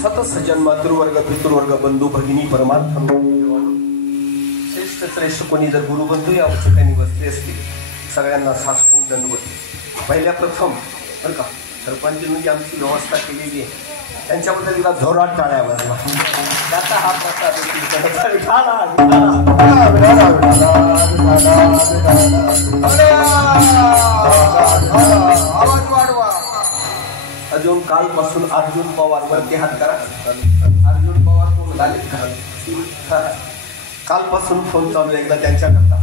सतसजन मातृवर्ग पितृवर्ग बंधू भगिनी परमात्मा श्रेष्ठ श्रेष्ठ कोणी जर गुरुबंधू या ठिकाणी बसले असतील सगळ्यांना साष्टांग दंडवत. पहिल्या प्रथम बरं का सरपंचांनी आमची व्यवस्था केलेली आहे त्यांच्याबद्दल एका जोरात टाळ्या वाजवा. त्याचा हा प्रसाद आवाज वाढवा. अजून कालपासून अर्जुन पवार वरती हात करा. अर्जुन पवार कोण झाले कालपासून फोन चालू एकदा त्यांच्याकरता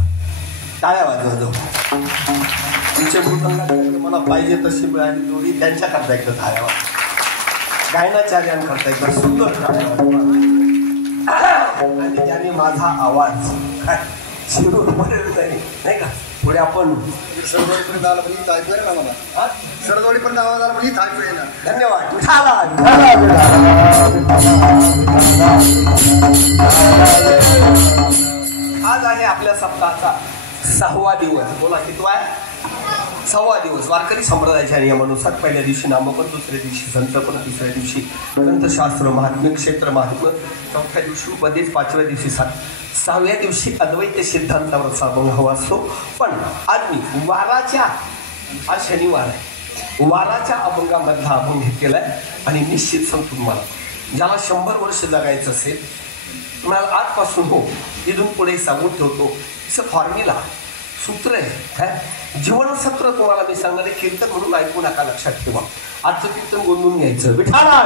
टाळ्या वाजवा. तुमचे मृतंगा मला पाहिजे तशी मिळाली जोडी त्यांच्याकरता एकदा टाळ्या वाजवा. गायनाचार्यांकरता एकदा सुंदर टाळ्या वाजवा. आणि त्याने माझा आवाज काय शिरूर पर्यंत नाही का पुढे आपण सरदोडीपर्यंत आला पण इथं ऐकू ना मला. सरदोडीपर्यंत आवाज आला पण इथं ऐकू ना. धन्यवाद. आज आहे आपल्या सप्ताहाचा 6वा दिवस. बोला कितवा आहे? 6वा दिवस. वारकरी संप्रदायाच्या नियमानुसार पहिल्या दिवशी नामपद, दुसऱ्या दिवशी संतपद, तिसऱ्या दिवशी ग्रंथशास्त्र महात्म्य, क्षेत्र महात्म्य, चौथ्या दिवशी उपदेश, 5व्या दिवशी 6व्या दिवशी अद्वैत सिद्धांतावरचा अभंग हवा असतो. पण आज मी वाराच्या आज शनिवार आहे वाराच्या अभंगामधला अभंग घेतलेला आहे आणि निश्चित सांगतो तुम्हाला ज्याला 100 वर्ष जगायचं असेल तुम्हाला आजपासून हो इथून पुढे सांगून ठेवतो. असं फॉर्म्युला सूत्र आहे काय जीवनसत्र तुम्हाला मी सांगणारे कीर्तन म्हणून ऐकू नका. लक्षात ठेवा आजचं कीर्तन गोंधून घ्यायचं. विठाला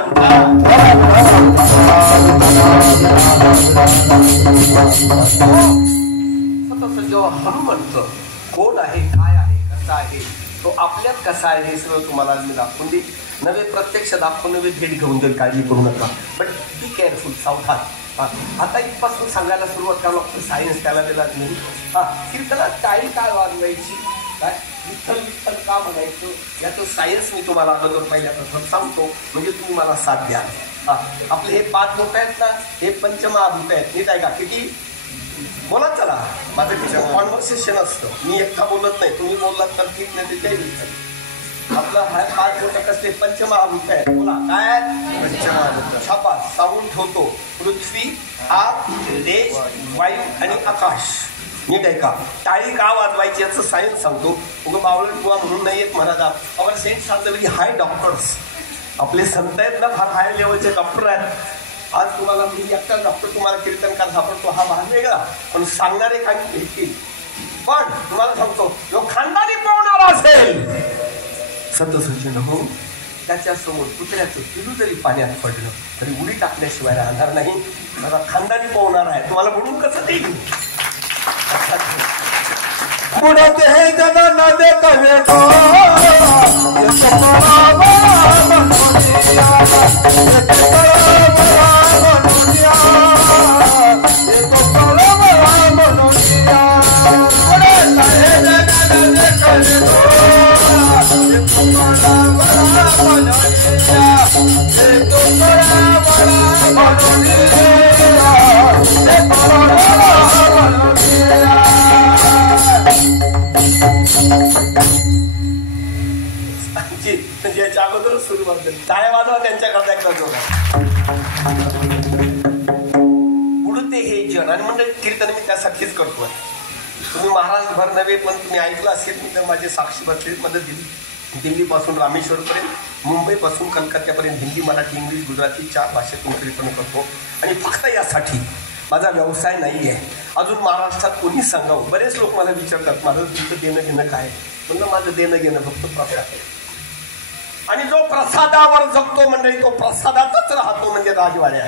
जेव्हा हनुमंत कोण आहे काय आहे कसा आहे तो आपल्यात कसा आहे हे सगळं तुम्हाला मी दाखवून देईल. नवे प्रत्यक्ष दाखवून नवे भेट घेऊन देईल. काळजी करू नका बट बी केअरफुल सावधान. आता इथपासून सांगायला सुरुवात करावं लागतं. सायन्स त्याला दिला नाही. कीर्तनात टाळी काय वाजवायची काय विठ्ठल विठ्ठल का म्हणायचं याचं सायन्स मी तुम्हाला अगोदर पहिल्या प्रथम सांगतो म्हणजे तुम्ही मला साथ द्या. आपले हे 5 बोट आहेत ना हे पंचमहाभूत आहेत. नीट आहे का किती बोला. चला माझं किती कॉन्व्हर्सेशन असतं. मी एकटा बोलत नाही. तुम्ही बोललात तर ठीक नाही ते काही विचार. आपलं हा 5 बोट कसले पंचमहाभूत आहे. बोला काय पंचमहाभूत. छापा सांगून ठेवतो. पृथ्वी आग देश वायू आणि आकाश. नीट आहे का. टाळी का वाजवायची याचं सायन्स सांगतो. उगं मावळट बुवा म्हणून नाही येत महाराज. आम्हाला सेंट सांगतो की हाय डॉक्टर्स आपले संत आहेत ना फार हाय लेवलचे डॉक्टर आहेत. आज तुम्हाला मी एकटा डॉक्टर तुम्हाला कीर्तनकार सापडतो हा भाग वेगळा पण सांगणारे काही भेटतील. पण तुम्हाला सांगतो जो खानदानी पळवणारा असेल सतसजन हो त्याच्यासमोर कुत्र्याचं पिलू जरी पाण्यात पडलं तरी उडी टाकल्याशिवाय राहणार नाही. माझा खानदानी पळवणार आहे तुम्हाला म्हणून कसं देईल. बुडत हे जन नदे कवे तो याच्या अगोदरच सुरुवात झाली. टाळ्या वाजवा त्यांच्याकरता एकदा जोरात. बुडते हे जन आणि म्हणजे कीर्तन मी त्यासाठीच करतोय. तुम्ही महाराष्ट्रभर नव्हे पण तुम्ही ऐकलं असेल मी तर माझे साक्षी बसले मदत दिली. दिल्लीपासून रामेश्वरपर्यंत मुंबईपासून कलकत्त्यापर्यंत हिंदी मराठी इंग्लिश गुजराती 4 भाषेतून कीर्तन करतो. आणि फक्त यासाठी माझा व्यवसाय नाही आहे. अजून महाराष्ट्रात कोणी सांगावं. बरेच लोक मला विचारतात माझं तुमचं देणं घेणं काय. म्हणलं माझं देणं घेणं फक्त प्रसाद आहे. आणि जो प्रसादावर जगतो मंडळी तो प्रसादातच राहतो म्हणजे राजवाड्या.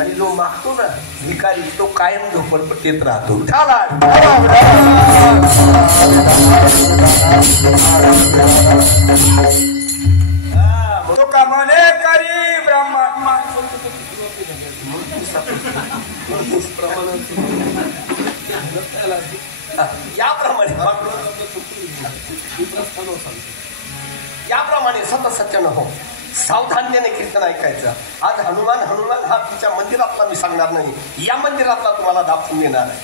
आणि जो मागतो ना भिकारी तो कायम झोपडपट्टीत राहतो. तो कमले करी ब्रह्मा याप्रमाणे सतसत्यन हो सावधान्याने कीर्तन ऐकायचं. आज हनुमान हा तुमच्या मंदिरातला मी सांगणार नाही. या मंदिरातला तुम्हाला दाखवून देणार आहे.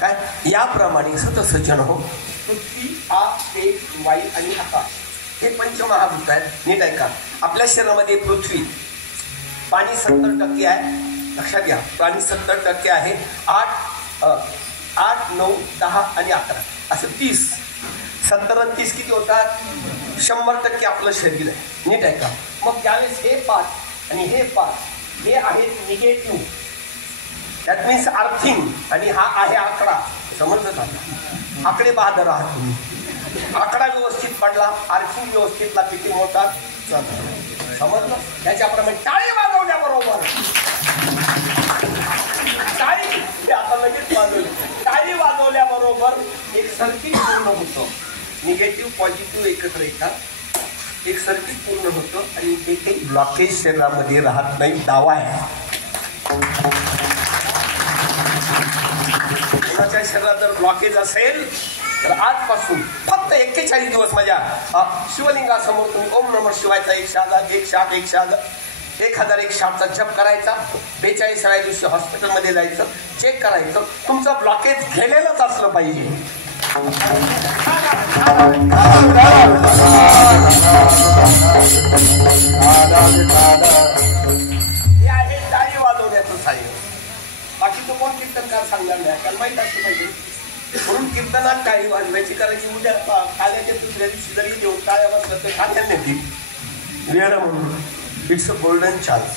काय याप्रमाणे सतसज्जन हो. पृथ्वी तेज वायू आणि आकाश हे पंचमहाभूत आहेत. नीट ऐका. आपल्या शरीरामध्ये पृथ्वी पाणी 70% आहे. लक्षात घ्या पाणी 70% आहे. 8, 9, 10 आणि 11 असं 30. 70 आणि 30 किती होतात. 100% आपलं शरीर आहे. नीट ऐका. मग ज्यावेळेस हे 5 आणि हे 5 हे आहेत निगेटिव्ह. That means earthing. आणि हा आहे आकडा. समजलं का. आकडे बहादर आहात तुम्ही. आकडा व्यवस्थित पडला अर्थिंग व्यवस्थितला किती मोठा समजलं. त्याच्याप्रमाणे टाळी वाजवल्याबरोबर आता लगेच वाजवली. टाळी वाजवल्याबरोबर एक सर्किट पूर्ण होतं. निगेटिव्ह पॉझिटिव्ह एकत्र येतात. एक सर्किट पूर्ण होतं आणि ते काही ब्लॉकेज शरीरामध्ये राहत नाही. दावा आहे. कोणाच्या शरीरात जर ब्लॉकेज असेल तर आजपासून फक्त 41 दिवस माझ्या शिवलिंगासमोर तुम्ही ओम नमः शिवायचा 1001चा जप करायचा. 42व्या दिवशी हॉस्पिटलमध्ये जायचं चेक करायचं. तुमचं ब्लॉकेज गेलेलंच असलं पाहिजे. हे आहे टाळी वाजवण्याचं साह्य. बाकीचं कोण कीर्तनकार सांगणार नाही. कारण माहीत असलं पाहिजे म्हणून कीर्तनात टाळी वाजवायची. कारण उद्या काल्याच्या दुसऱ्या दिवशी जरी देऊन टाळ्या बसलं तर खाण्यात नेतील वेळ म्हणून. It's a golden chance.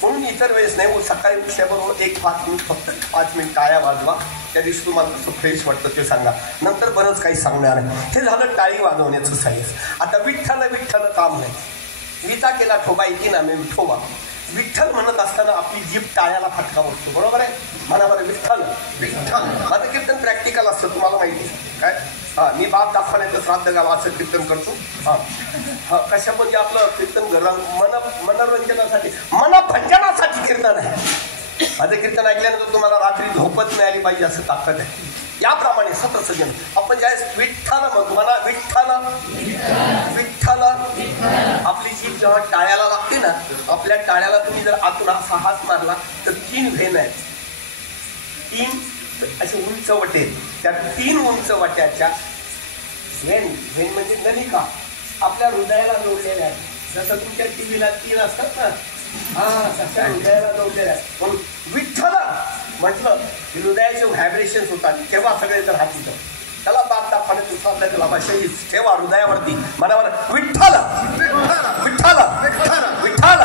म्हणून इतर वेळेस नाही. सकाळी उठल्याबरोबर 1-5 मिनिट फक्त 5 मिनिट टाळ्या वाजवा. त्या दिवशी तुम्हाला कसं फ्रेश वाटतं ते सांगा. नंतर बरंच काही सांगणार आहे. हे झालं टाळी वाजवण्याचं सायन्स. आता विठ्ठल काम नाही. विता केला ठोबा येते ना मी विठोबा. विठ्ठल म्हणत असताना आपली जीभ टाळ्याला फटका बसतो. बरोबर आहे. म्हणा बरं विठ्ठल माझं कीर्तन प्रॅक्टिकल असतं तुम्हाला माहिती काय. मी बाप दाखवण्याचं श्राद्ध गावा असं कीर्तन करतो. कशा म्हणजे आपलं कीर्तन मनोरंजनासाठी मनभंजनासाठी कीर्तन आहे. माझं कीर्तन ऐकल्यानंतर तुम्हाला रात्री झोपत नाही आली पाहिजे असं ताकद आहे. याप्रमाणे सतसज्जन आपण ज्यावेळेस विठ्ठल म्हणतो म्हणा विठ्ठल आपली जीभ जेव्हा टाळ्याला लागते ना आपल्या टाळ्याला तुम्ही जर आतून असा हात मारला तर 3 व्हेन आहेत. 3 असे उंच वटे. त्या 3 उंच वट्याच्या व्हेन म्हणजे नलिका आपल्या हृदयाला जोडलेल्या आहेत. जसं तुमच्या टीव्हीला 3 असतात ना तशा हृदयाला जोडलेल्या आहेत. म्हणून विठ्ठल म्हटलं की हृदयाचे व्हायब्रेशन्स होतात. तेव्हा सगळे जर हात होतं त्याला बाप दाखवण्यात उचलल्या त्याला भाषा ठेवा हृदयावरती. मनावर विठ्ठल विठ्ठल विठ्ठल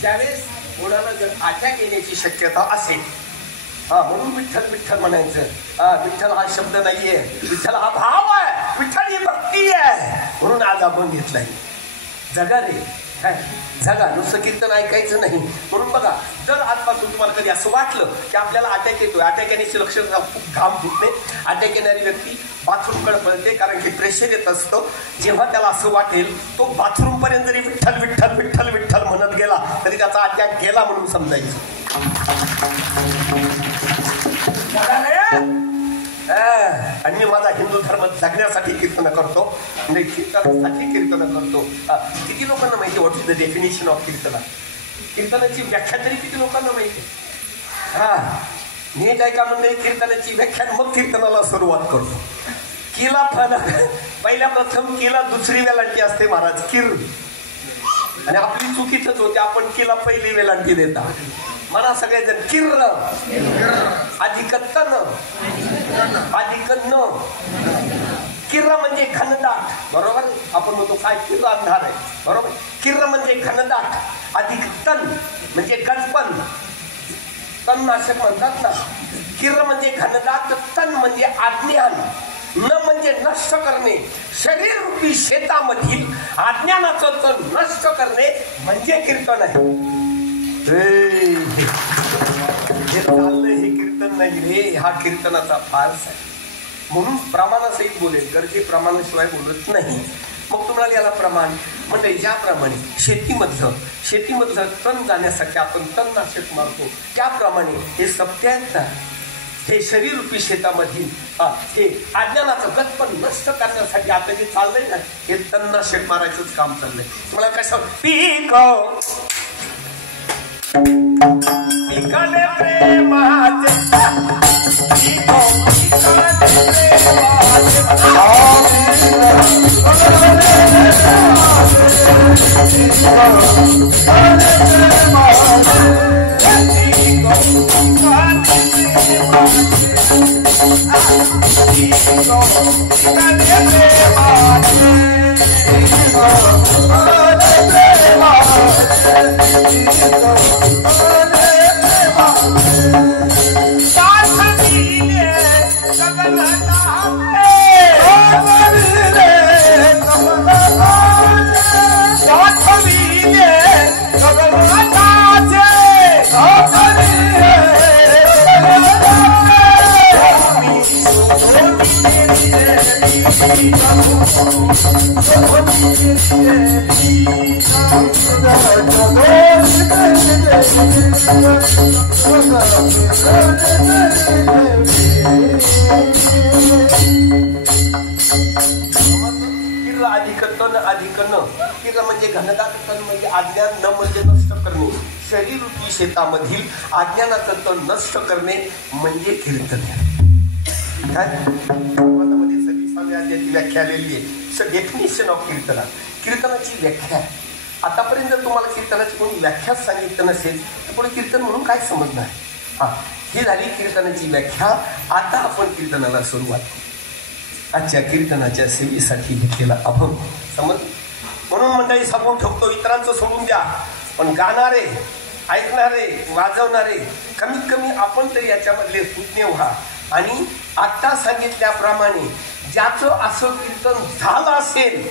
ज्यावेळेस कोणाला जर अटॅक येण्याची शक्यता असेल म्हणून विठ्ठल म्हणायचं. विठ्ठल हा शब्द नाहीये. विठ्ठल हा भाव आहे. विठ्ठल ही भक्ती आहे. म्हणून आज आपण घेतलाय. जगा रे काय जगा, नुसतं कीर्तन ऐकायचं नाही. म्हणून बघा, जर आजपासून तुम्हाला कधी असं वाटलं की आपल्याला अटॅक येतोय, अटॅक येण्याची लक्षणं खूप घाम फुटणे, अटॅक येणारी व्यक्ती बाथरूमकडे पळते, कारण की प्रेशर येत असतं. जेव्हा त्याला असं वाटेल, तो बाथरूम पर्यंत जरी विठ्ठल विठ्ठल विठ्ठल विठ्ठल म्हणत गेला तरी त्याचा अटॅक गेला म्हणून समजायचं. आणि मी माझा हिंदू धर्म जगण्यासाठी कीर्तन करतो, म्हणजे कीर्तनासाठी कीर्तन करतो. किती लोकांना माहिती what is the definition of कीर्तना? कीर्तनाची व्याख्या तरी किती लोकांना माहिती? नीट ऐका म्हणजे कीर्तनाची व्याख्या, मग कीर्तनाला सुरुवात करतो. किला फलक पहिल्या प्रथम किला दुसरी वेलांटी असते महाराज, किर. आणि आपली चुकीचंच होते, आपण किला पहिली वेलांटी देता. मला सगळेजण किर्र अधिक तन अधिक न. किर्र म्हणजे घनदाट, बरोबर. आपण म्हणतो काय किर्र अंधार आहे, बरोबर. किर्र म्हणजे घनदाट, अधिक तन म्हणजे गजपन, तणनाशक म्हणतात ना. किर्र म्हणजे घनदाट, तन म्हणजे अज्ञान, न म्हणजे नष्ट करणे. शरीर रूपी शेतामधील अज्ञानाचं तण नष्ट करणे म्हणजे कीर्तन आहे. हे चाललंय हे कीर्तन नाही रे, हा कीर्तनाचा फार्स आहे. म्हणून प्रमाणासहित बोलेल, गरजे प्रमाणाशिवाय बोलत नाही. मग तुम्हाला याला प्रमाण म्हणजे ज्याप्रमाणे शेतीमधलं तण जाण्यासाठी आपण तणनाशक मारतो, त्याप्रमाणे हे सत्य आहेत ना, हे शरीर रूपी शेतामधील हे अज्ञानाचं गतपण नष्ट करण्यासाठी आता जे चाललंय ना, हे तणनाशक मारायचंच काम चाललंय. तुम्हाला कसं पीक पिकाले प्रेमाचे किर म्हणजे घनदाट तण म्हणजे अज्ञान, न म्हणजे नष्ट करणे. शरीर रूपी शेतामधील अज्ञानाचं तण नष्ट करणे म्हणजे कीर्तन. काय मध्ये 26व्या अध्यायाची व्याख्या आलेली आहे, डेफिनेशन ऑफ कीर्तना. कीर्तनाची व्याख्या. आतापर्यंत जर तुम्हाला कीर्तनाची कोणी व्याख्याच सांगितलं नसेल तर पुढे कीर्तन म्हणून काय समजणार? ही झाली कीर्तनाची व्याख्या. आता आपण कीर्तनाला सुरुवात करू. आजच्या कीर्तनाच्या सेवेसाठी घेतलेला अभंग समज. म्हणून मंडळी सांगून ठेवतो, इतरांचं सोडून द्या, पण गाणारे, ऐकणारे, वाजवणारे कमीत कमी आपण तरी याच्यामधले सुज्ञ व्हा. आणि आत्ता सांगितल्याप्रमाणे ज्याचं असं कीर्तन झालं असेल,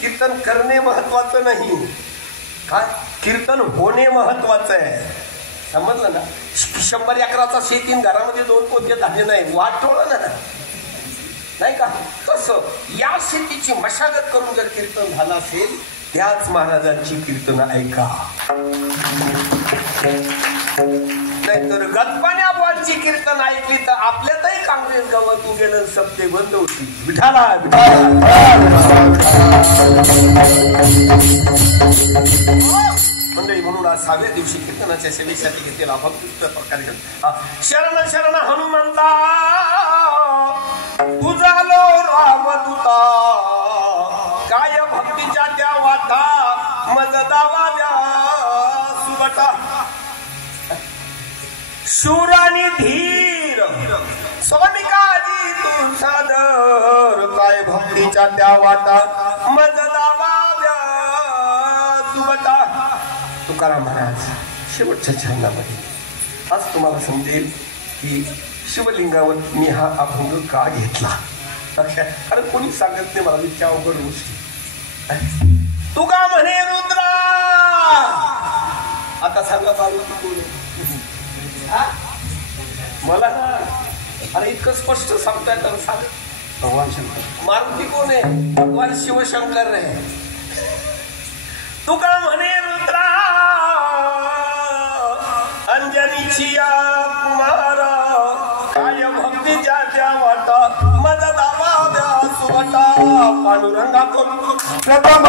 कीर्तन करणे महत्वाचं नाही, काय कीर्तन होणे महत्वाचं आहे. समजलं ना? 100 एकराचा शेतीन घरामध्ये 2 पोते धान्य नाही, वाटोळं ना नाही का? तसं या शेतीची मशागत करून जर कीर्तन झालं असेल, त्याच महाराजांची कीर्तन ऐका. नाहीतर गजपाण्या बुवांची कीर्तन ऐकली तर आपल्यातही काँग्रेस गावात गेलं, सप्ते बंद होती. विठाला मंडळी. म्हणून आज 6व्या दिवशी कीर्तनाच्या सेवेसाठी घेतलेला अभंग प्रकारे शरण शरण हनुमंता तुझालो रामदूता, काय भक्तीच्या त्या वाटा मज दावाव्या सुबटा. शूर आणि धीर स्वामिकाजी तू सादर, काय भक्तीच्या त्या वाटा मज दावाव्या सुबटा. तुकाराम महाराज शेवटच्या छंदामध्ये आज तुम्हाला समजेल की शिवलिंगावर मी हा अभंग का घेतला. कारण कोणी सांगत नाही मला इतक्या अवघड गोष्टी. तुका म्हणे रुद्रा आता सांगा मारुती कोण आहे? हा? मला ना अरे इतकं स्पष्ट सांगताय तर सांग. भगवान शंकर. मारुती कोण आहे? भगवान शिवशंकर रे. तुका म्हणे रुद्रा अंजनीची कुमार काय भक्ती ज्या वाटा मद दावा द्या सुवटा पांडुरंगा करून प्रथम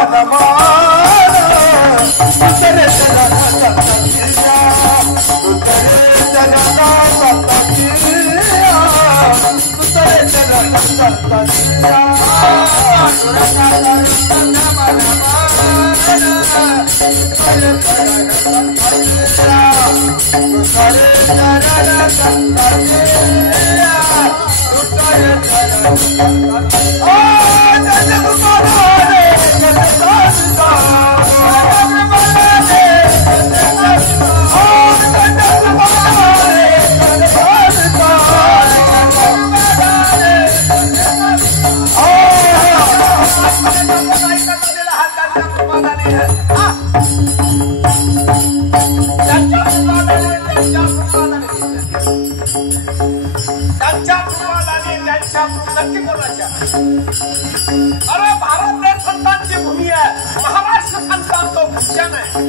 अरे भारत देश संतांची भूमी आहे. महाराष्ट्र संतांचा भूषण आहे.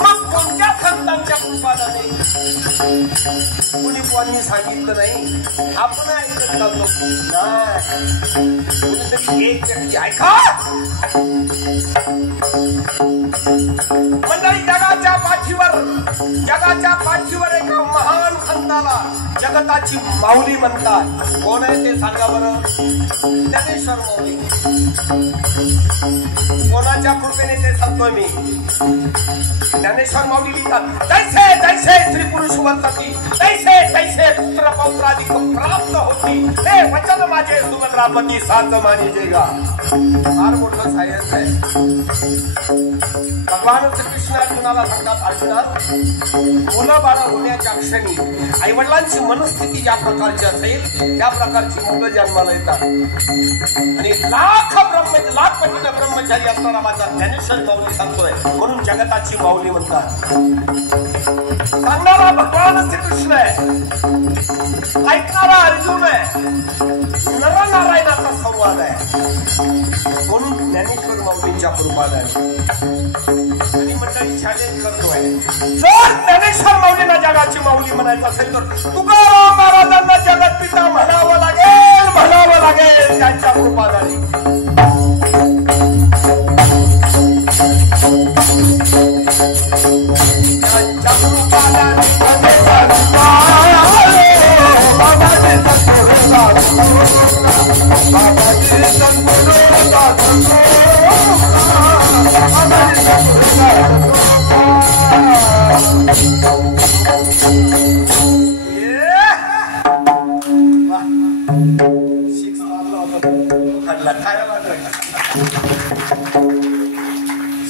मग कोणत्या संतांच्या कृपादाने? कुणी कोणी सांगितलं नाही, आपण ऐकत चाललो नाही. कुणीतरी एक व्यक्ती ऐका. मंडळी जगाच्या पाठीवर एका महान संताला जगताची माऊली म्हणतात. कोण आहे ते सांगा बरं? ज्ञानेश्वर माऊली. कोणाच्या कृपेने ते सांगतोय मी? ज्ञानेश्वर माऊली लिहितात, तैसे तैसे स्त्री पुरुष वर्तती, तैसे तैसे पुत्र पौत्राधिक प्राप्त होती, हे वचन माझे सुभद्रापती साच मानिजेगा. फार मोठं सायन्स आहे. भगवान श्रीकृष्ण अर्जुनाला सांगतात, अर्जुना मुलं बाळ होण्याच्या क्षणी आईवडिलांची मनस्थिती ज्या प्रकारची असेल त्या प्रकारची मुलं जन्माला येतात. आणि लाख पटीने ब्रह्मचारी असणारा माझा ज्ञानेश्वर माऊली सांगतोय, म्हणून जगताची माऊली म्हणतात. सांगणारा भगवान श्रीकृष्ण आहे, ऐकणारा अर्जुन आहे, नरनारायणाचा संवाद आहे. म्हणून ज्ञानेश्वर माऊलींच्या कृपात आहे. आणि मंडळी चॅलेंज करतोय, जर ज्ञानेश्वर माऊलींना जगाची माऊली म्हणायचं असेल तर तुकाराम महाराजांना जगत पिता म्हणावं लागेल त्यांच्या कृपादाने.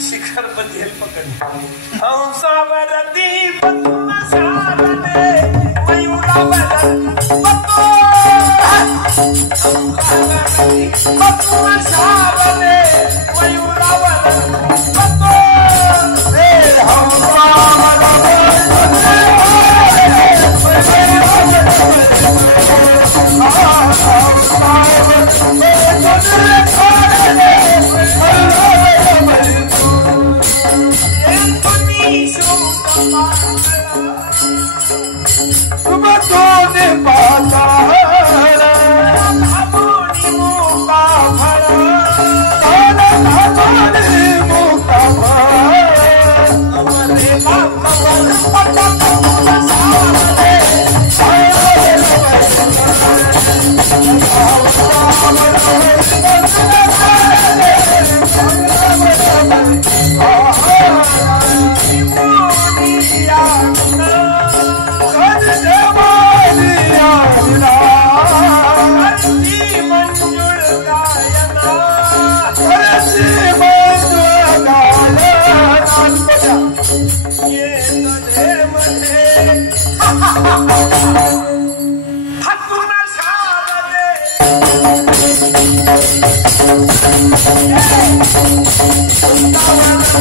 शिखर बंधेल पकड हंसावरती पद्म शारदे मयूरावर पद्म शारदे मयूरावर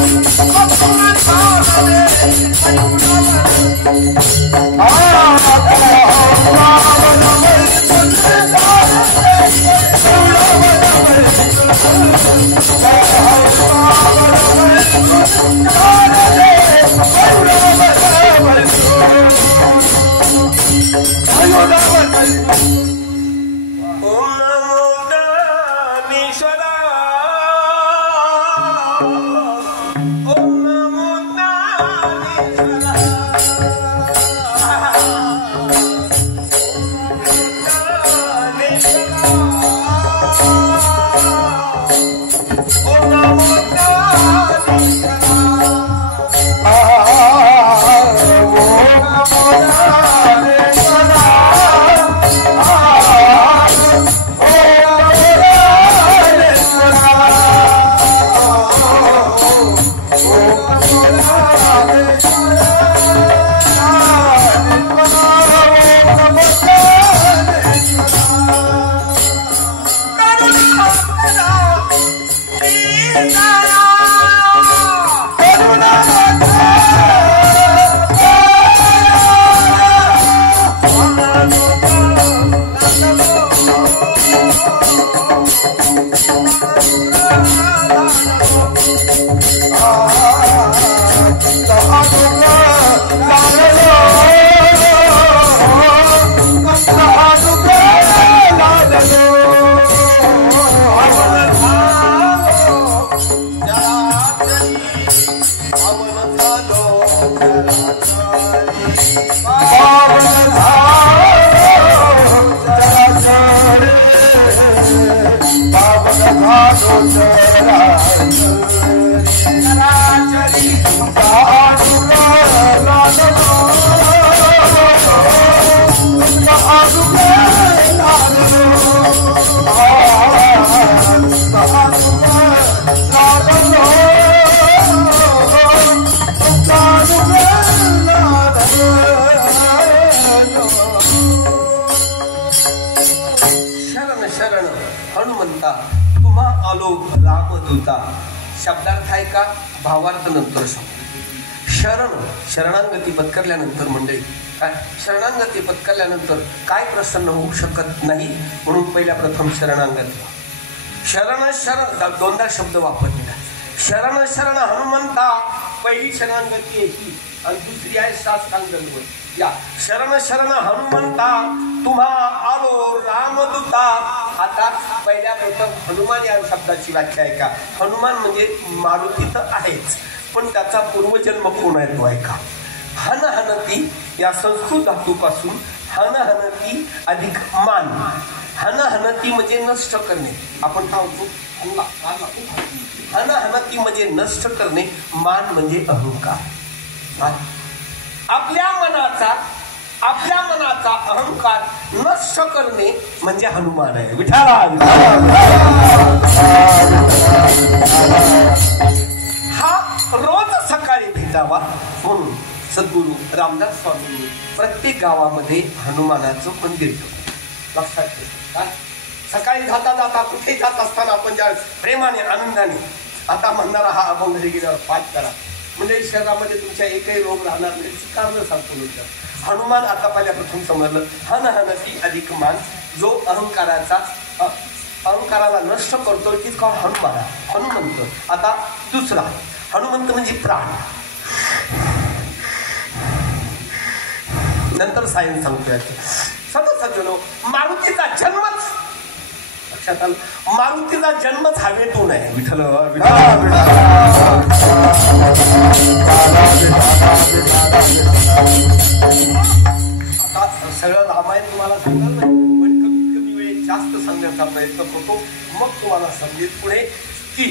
Hey! ओम नमो ज्ञानेश्वरा ओम नमो ज्ञानेश्वरा ओम नमो हनुमंता तुम्हा आलो रामदूता. शब्दार्थ आहे का? भावार्थ नंतर शब्द. शरण शरणांगती पत्करल्यानंतर मंडळी काय शरणांगती पत्करल्यानंतर काय प्रसन्न होऊ शकत नाही म्हणून पहिल्या प्रथम शरणांगती. शरण शरण दोनदा शब्द वापरलेला. शरण शरण हनुमंता पहिली शरणांगती आहे ही आणि दुसरी आहे शास्त्रांगती. या शरण शरण हनुमंता तुम्हा आलो रामदूता. आता पहिल्या प्रथम हनुमान या शब्दाची व्याख्या आहे का? हनुमान म्हणजे मारुती तर आहेच पण त्याचा पूर्वजन्म कोण आहे तो आहे का? हन हनती या संस्कृत धातूपासून हन हनती अधिक मान. हन हनती म्हणजे नष्ट करणे. आपण पाहतो हन हनती म्हणजे नष्ट करणे. मान म्हणजे अहंकार. आपल्या मनाचा अहंकार नष्ट करणे म्हणजे हनुमान आहे. विठाला हा रोज सकाळी भेटावा म्हणून सद्गुरू रामदास स्वामींनी प्रत्येक गावामध्ये हनुमानाचं मंदिर ठेवलं. लक्षात ठेवा. सकाळी जाता जाता कुठे जात असताना आपण ज्या प्रेमाने आनंदाने आता म्हणणारा हा अभंग घरी गेल्यावर पाठ करा म्हणजे शरीरामध्ये तुमच्या एकही रोग राहणार नाही. कारण सांगतो मी हनुमान आता पहिल्या प्रथम समजलं. हन हनती अधिक मान. जो अहंकाराला नष्ट करतो तीच का हनुमंत. आता दुसरा हनुमंत म्हणजे प्राण. नंतर सायन्स सांगतोय सजनो मारुतीचा जन्मच लक्षात आलं. मारुतीचा जन्मच हवेतून आहे. विठ्ठल आता सगळं रामायण तुम्हाला सांगणार नाही पण कमीत कमी वेळ जास्त सांगण्याचा प्रयत्न करतो. मग तुम्हाला समजेल पुढे की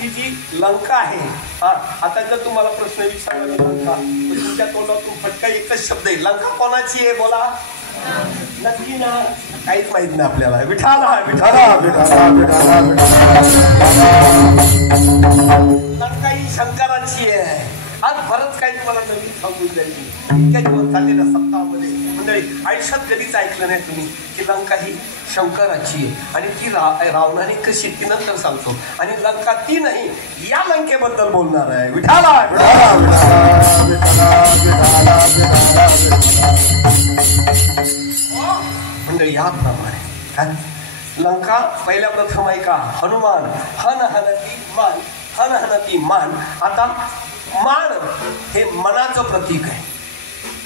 ही जी लंका आहे. आता जर तुम्हाला प्रश्न विचारला लंका तर तुमच्या तोंडातून फटका एकच शब्द आहे. लंका कोणाची आहे बोला? नक्की ना? काहीच माहित नाही आपल्याला. विठाला लंका ही शंकराची आहे. आज बरंच काही तुम्हाला नवीन सांगून जाईल. इतक्या दिवस झालेल्या सप्ताहामध्ये मंडळी आयुष्यात कधीच ऐकलं नाही तुम्ही की लंका ही शंकराची आहे आणि ती रावणाने कशी ती नंतर सांगतो. आणि लंका ती नाही या लंकेबद्दल बोलणार आहे. विठाला मंडळी याप्रमाणे काय लंका पहिल्या प्रथम आहे का? हनुमान. हन हनती मान. हन हनती मान. आता मान हे मनाचं प्रतीक आहे.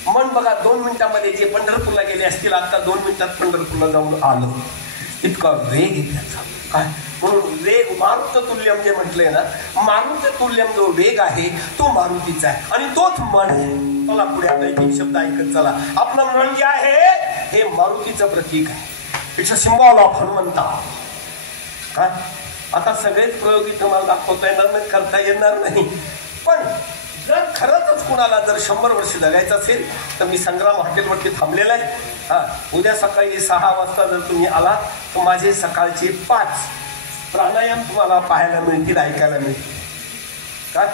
मन बघा 2 मिनिटांमध्ये जे पंढरपूरला गेले असतील आता 2 मिनिटात पंढरपूरला जाऊन आलं. इतका वेग आहे त्याचा. काय म्हणून वेग मारुत तुल्यम जे म्हटलंय ना, मारुत तुल्यम जो वेग आहे तो मारुतीचा आहे आणि तोच मन आहे. चला पुढे आता एक शब्द ऐकत चला. आपलं मन जे आहे हे मारुतीचं प्रतीक आहे. It's a symbol of Hanumanta. काय आता सगळेच प्रयोग तुम्हाला दाखवता येणार नाही, करता येणार नाही. पण जर खरंच कुणाला जर 100 वर्ष जगायचं असेल तर मी संग्राम हॉटेलवरती थांबलेला आहे. उद्या सकाळी 6 वाजता जर तुम्ही आला तर माझे सकाळचे 5 प्राणायाम तुम्हाला पाहायला मिळतील, ऐकायला मिळतील. काय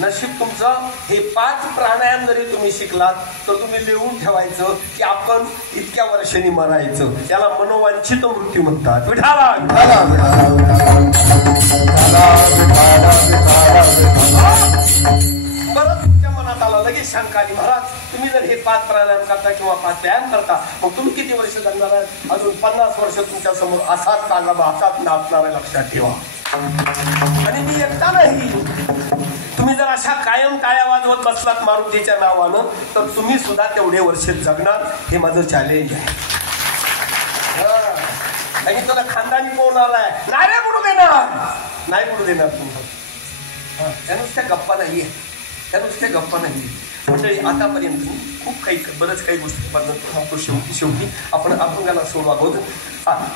नशीब तुमचं हे 5 प्राणायाम जरी तुम्ही शिकलात तर तुम्ही लिहून ठेवायचं की आपण इतक्या वर्षांनी मरायचं. त्याला मनोवांछित मृत्यू म्हणतात. विठाला बरं तुमच्या मनात आला लगेच शंका आली, महाराज तुम्ही जर हे 5 प्राणायाम करता किंवा 5 व्यायाम करता मग तुम्ही किती वर्ष जगणार आहे? अजून 50 वर्ष तुमच्या समोर असाच कागा हातात नाचणार आहे, लक्षात ठेवा. आणि मी एकटा नाही, तुम्ही जर अशा कायम टाळ्या वाजवत बसलात मारुतीच्या नावानं तर तुम्ही सुद्धा तेवढे वर्ष जगणार. हे माझं चॅलेंज आहे. आणि तुला खानदानी कोण आलाय नाही रे बुडू देणार, नाही बुडू देणार तुम्हाला. त्या नुसत्या गप्पा नाहीये, त्या नुसत्या गप्पा नाहीये. म्हणजे आतापर्यंत खूप काही बरंच काही गोष्टी थांबतो. शेवटी आपण अभंगाला सुरुवात होत.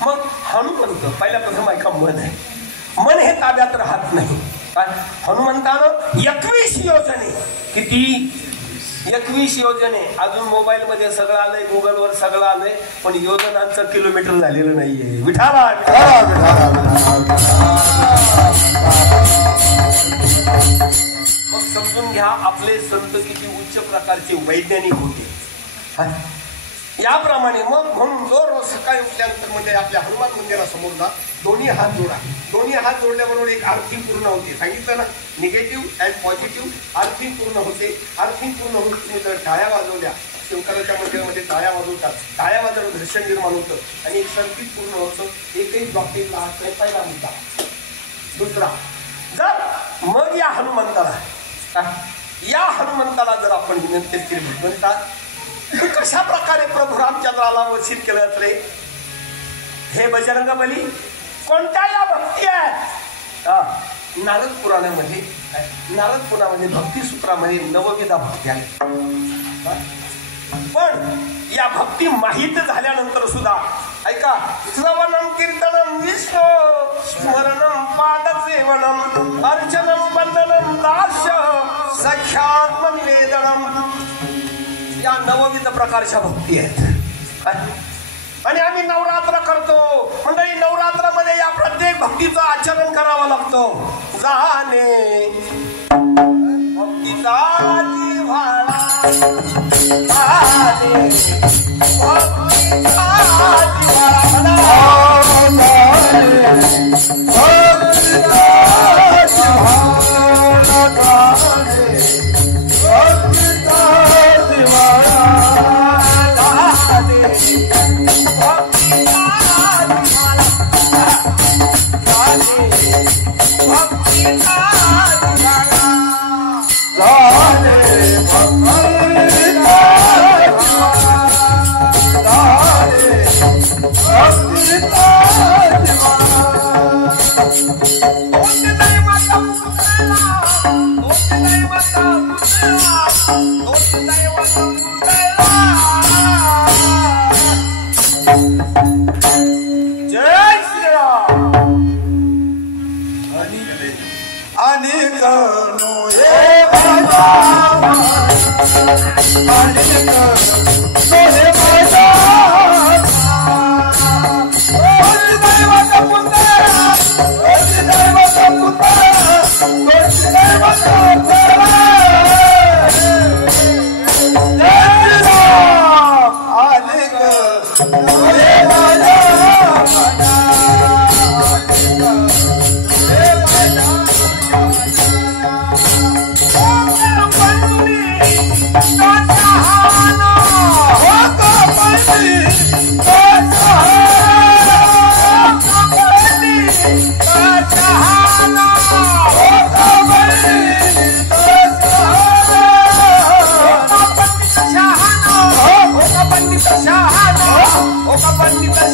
मग हनुमंत पहिल्या प्रथम ऐका मन आहे. मन हे ताब्यात राहत नाही. हनुमंतानं 21 योजने, किती 21 योजने. अजून मोबाईल मध्ये सगळं आलंय, गुगलवर सगळं आलंय, पण योजनांचं किलोमीटर झालेलं नाहीये. विठाला मग समजून घ्या आपले संत किती उच्च प्रकारचे वैज्ञानिक होते. याप्रमाणे मग म्हणून रोज सकाळी उठल्यानंतर म्हणजे आपल्या हनुमान मंदिरासमोर ना दोन्ही हात जोडा. दोन्ही हात जोडल्याबरोबर एक आर्थिंग पूर्ण होते. सांगितलं ना, निगेटिव्ह अँड पॉझिटिव्ह आर्थिंग पूर्ण होते. आर्थिंग पूर्ण होऊन तुम्ही जर टाळ्या वाजवल्या, शंकराच्या मंदिरामध्ये टाळ्या वाजवतात, टाळ्या वाजवून दर्शन निर्माण होतं आणि एक संगीत पूर्ण होतं. एकही बाबतीतला हात नाही. पहिला मुद्दा. दुसरा, जर मग या हनुमंताला जर आपण विनंती केली म्हणतात कशा प्रकारे प्रभू रामचंद्राला वशील केलं रे? हे बजरंग बली कोणत्या या भक्ती आहेत? नारद पुराणामध्ये भक्ती सूत्रामध्ये 9विधा भक्ती आहे. पण या भक्ती माहित झाल्यानंतर सुद्धा ऐका, श्रवणम कीर्तनम विष्णू स्मरणम पादसेवनम अर्चनम वंदनम दास्य सख्यात्म निवेदनम, या 9विध प्रकारच्या भक्ती आहेत. आणि आम्ही नवरात्र करतो. मंडळी नवरात्रामध्ये या प्रत्येक भक्तीचं आचरण करावं लागतं. जाणे भक्तीचा जिव्हाळा, जाणे भक्तीचा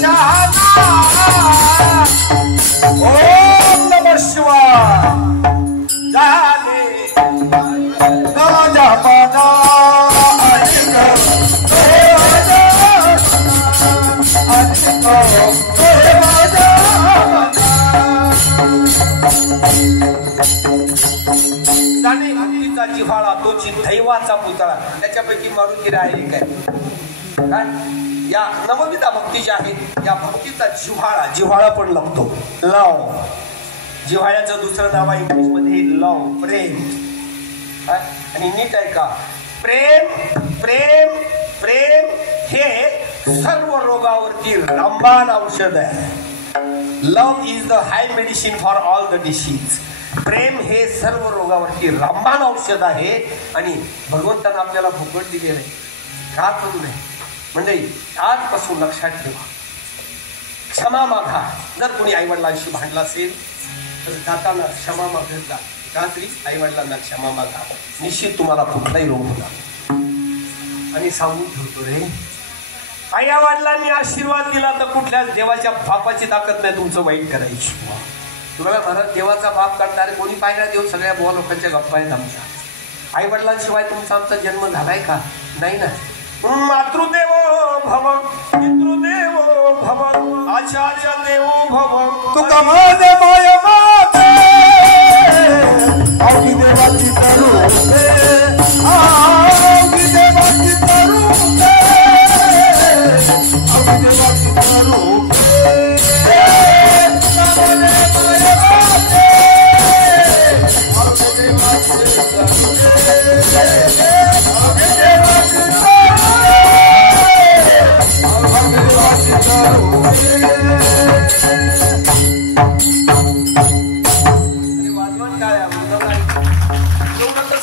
शहाणा ओम नमः शिवाय झाले राजा पाना जाणे भक्तीचा जिव्हाळा तोची दैवाचा पुतळा त्याच्यापैकी मारुती राहिली काय या नवविधा भक्ती जी आहे या भक्तीचा जिव्हाळा पण लागतो लव जिव्हाळ्याचं दुसरं नाव आहे इंग्लिश मध्ये लव प्रेम आणि नीट आहे का प्रेम प्रेम प्रेम हे सर्व रोगावरती रामबाण औषध आहे love is the high medicine for all the disease प्रेम हे सर्व रोगावरती रामबाण औषध आहे आणि भगवंतानं आपल्याला फुकट दिलेलं आहे का करू नये म्हणजे आजपासून लक्षात ठेवा क्षमा मागा जर कोणी आईवडिलांशी भांडला असेल तर जाताना क्षमा मागत जा रात्री आईवडिलांना क्षमा मागा निश्चित तुम्हाला कुठलाही रोग होणार आणि सांगून ठेवतो रे आई वडिलांनी आशीर्वाद दिला तर कुठल्याच देवाच्या बापाची ताकद नाही तुमचं वाईट करायची तुम्हाला महाराज देवाचा बाप करणारे कोणी पाहिला देव सगळ्या बुवा लोकांच्या गप्पा आहेत आमच्या आई वडिलांशिवाय तुमचा आमचा जन्म झालाय का नाही ना म्हणून मातृदेवो भव पितृदेवो भव आचार्य देवो भव तुका माझे माय माते आवडी देवाची तरुते आवडी देवाची तरुते आवडी देवाची तरुते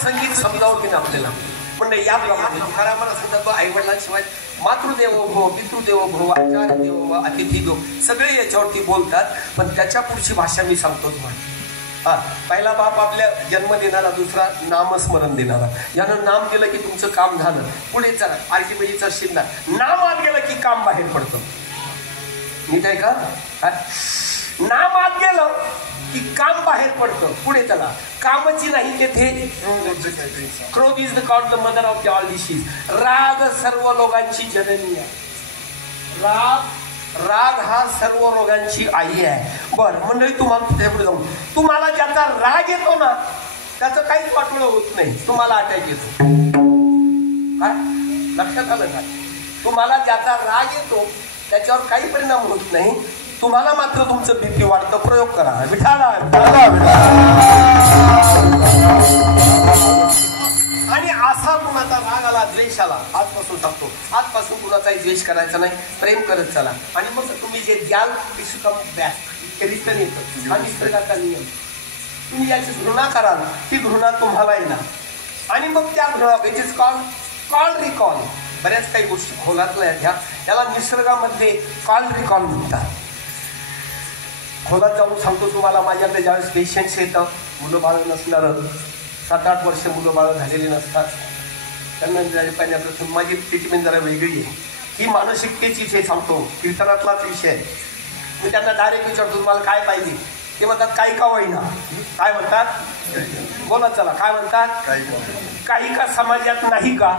संगीत समजावं की ना आपल्याला पण याप्रमाणे तुकारामाला सांगतात आई वडिलांशिवाय मातृदेवो भव पितृदेवो भव आचार्य देवो भव अतिथी देव सगळे याच्यावरती बोलतात पण त्याच्या पुढची भाषा मी सांगतो तुम्हाला पहिला बाप आपल्या जन्म देणारा दुसरा नामस्मरण देणारा यानं नाम दिलं की तुमचं काम झालं पुढे चला आर्किमिडीचा शिंदा नाम आत गेलं की काम बाहेर पडतं नीट आहे का नाम आत गेलं की काम बाहेर पडतं पुढे चला कामाची नाही तेथे क्रोध is the called the mother of all disease राग सर्व रोगांची जननी आहे राग हा सर्व रोगांची आई आहे बर मंडळी तुम्हाला त्यापुढे जाऊन तुम्हाला ज्याचा राग येतो ना त्याचं काहीच वाटलं होत नाही तुम्हाला अटॅक येतो लक्षात आलं का तुम्हाला ज्याचा राग येतो त्याच्यावर काही परिणाम होत नाही तुम्हाला मात्र तुमचं बीपी वाढतं प्रयोग करा विठाला आणि असा कुणाचा राग आला द्वेष आला आजपासून सांगतो आजपासून कुणाचाही द्वेष करायचा नाही प्रेम करत चला आणि मग तुम्ही जे द्याल ते सुकम बॅक ते रिटर्न येतं हा निसर्गाचा नियम तुम्ही याची घृणा कराल ती घृणा तुम्हाला येणार आणि मग त्या घृणा इट इज कॉल रिकॉल बऱ्याच काही गोष्टी खोलातल्या आहेत ह्या त्याला निसर्गामध्ये कॉल रिकॉल म्हणतात खोलात जाऊन सांगतो तुम्हाला माझ्याकडे ज्यावेळेस पेशंट्स येतं मुलं बाळं नसणारं 7-8 वर्ष मुलं बाळं झालेली नसतात त्यांना पहिल्यापासून माझी ट्रीटमेंट जरा वेगळी आहे ही मानसिकतेची इथे सांगतो कीर्तनातलाच विषय आहे मी त्यांना डायरेक्ट विचारतो तुम्हाला काय पाहिजे ते म्हणतात काही का होईना काय म्हणतात बोला चला काय म्हणतात काही का समाजात नाही का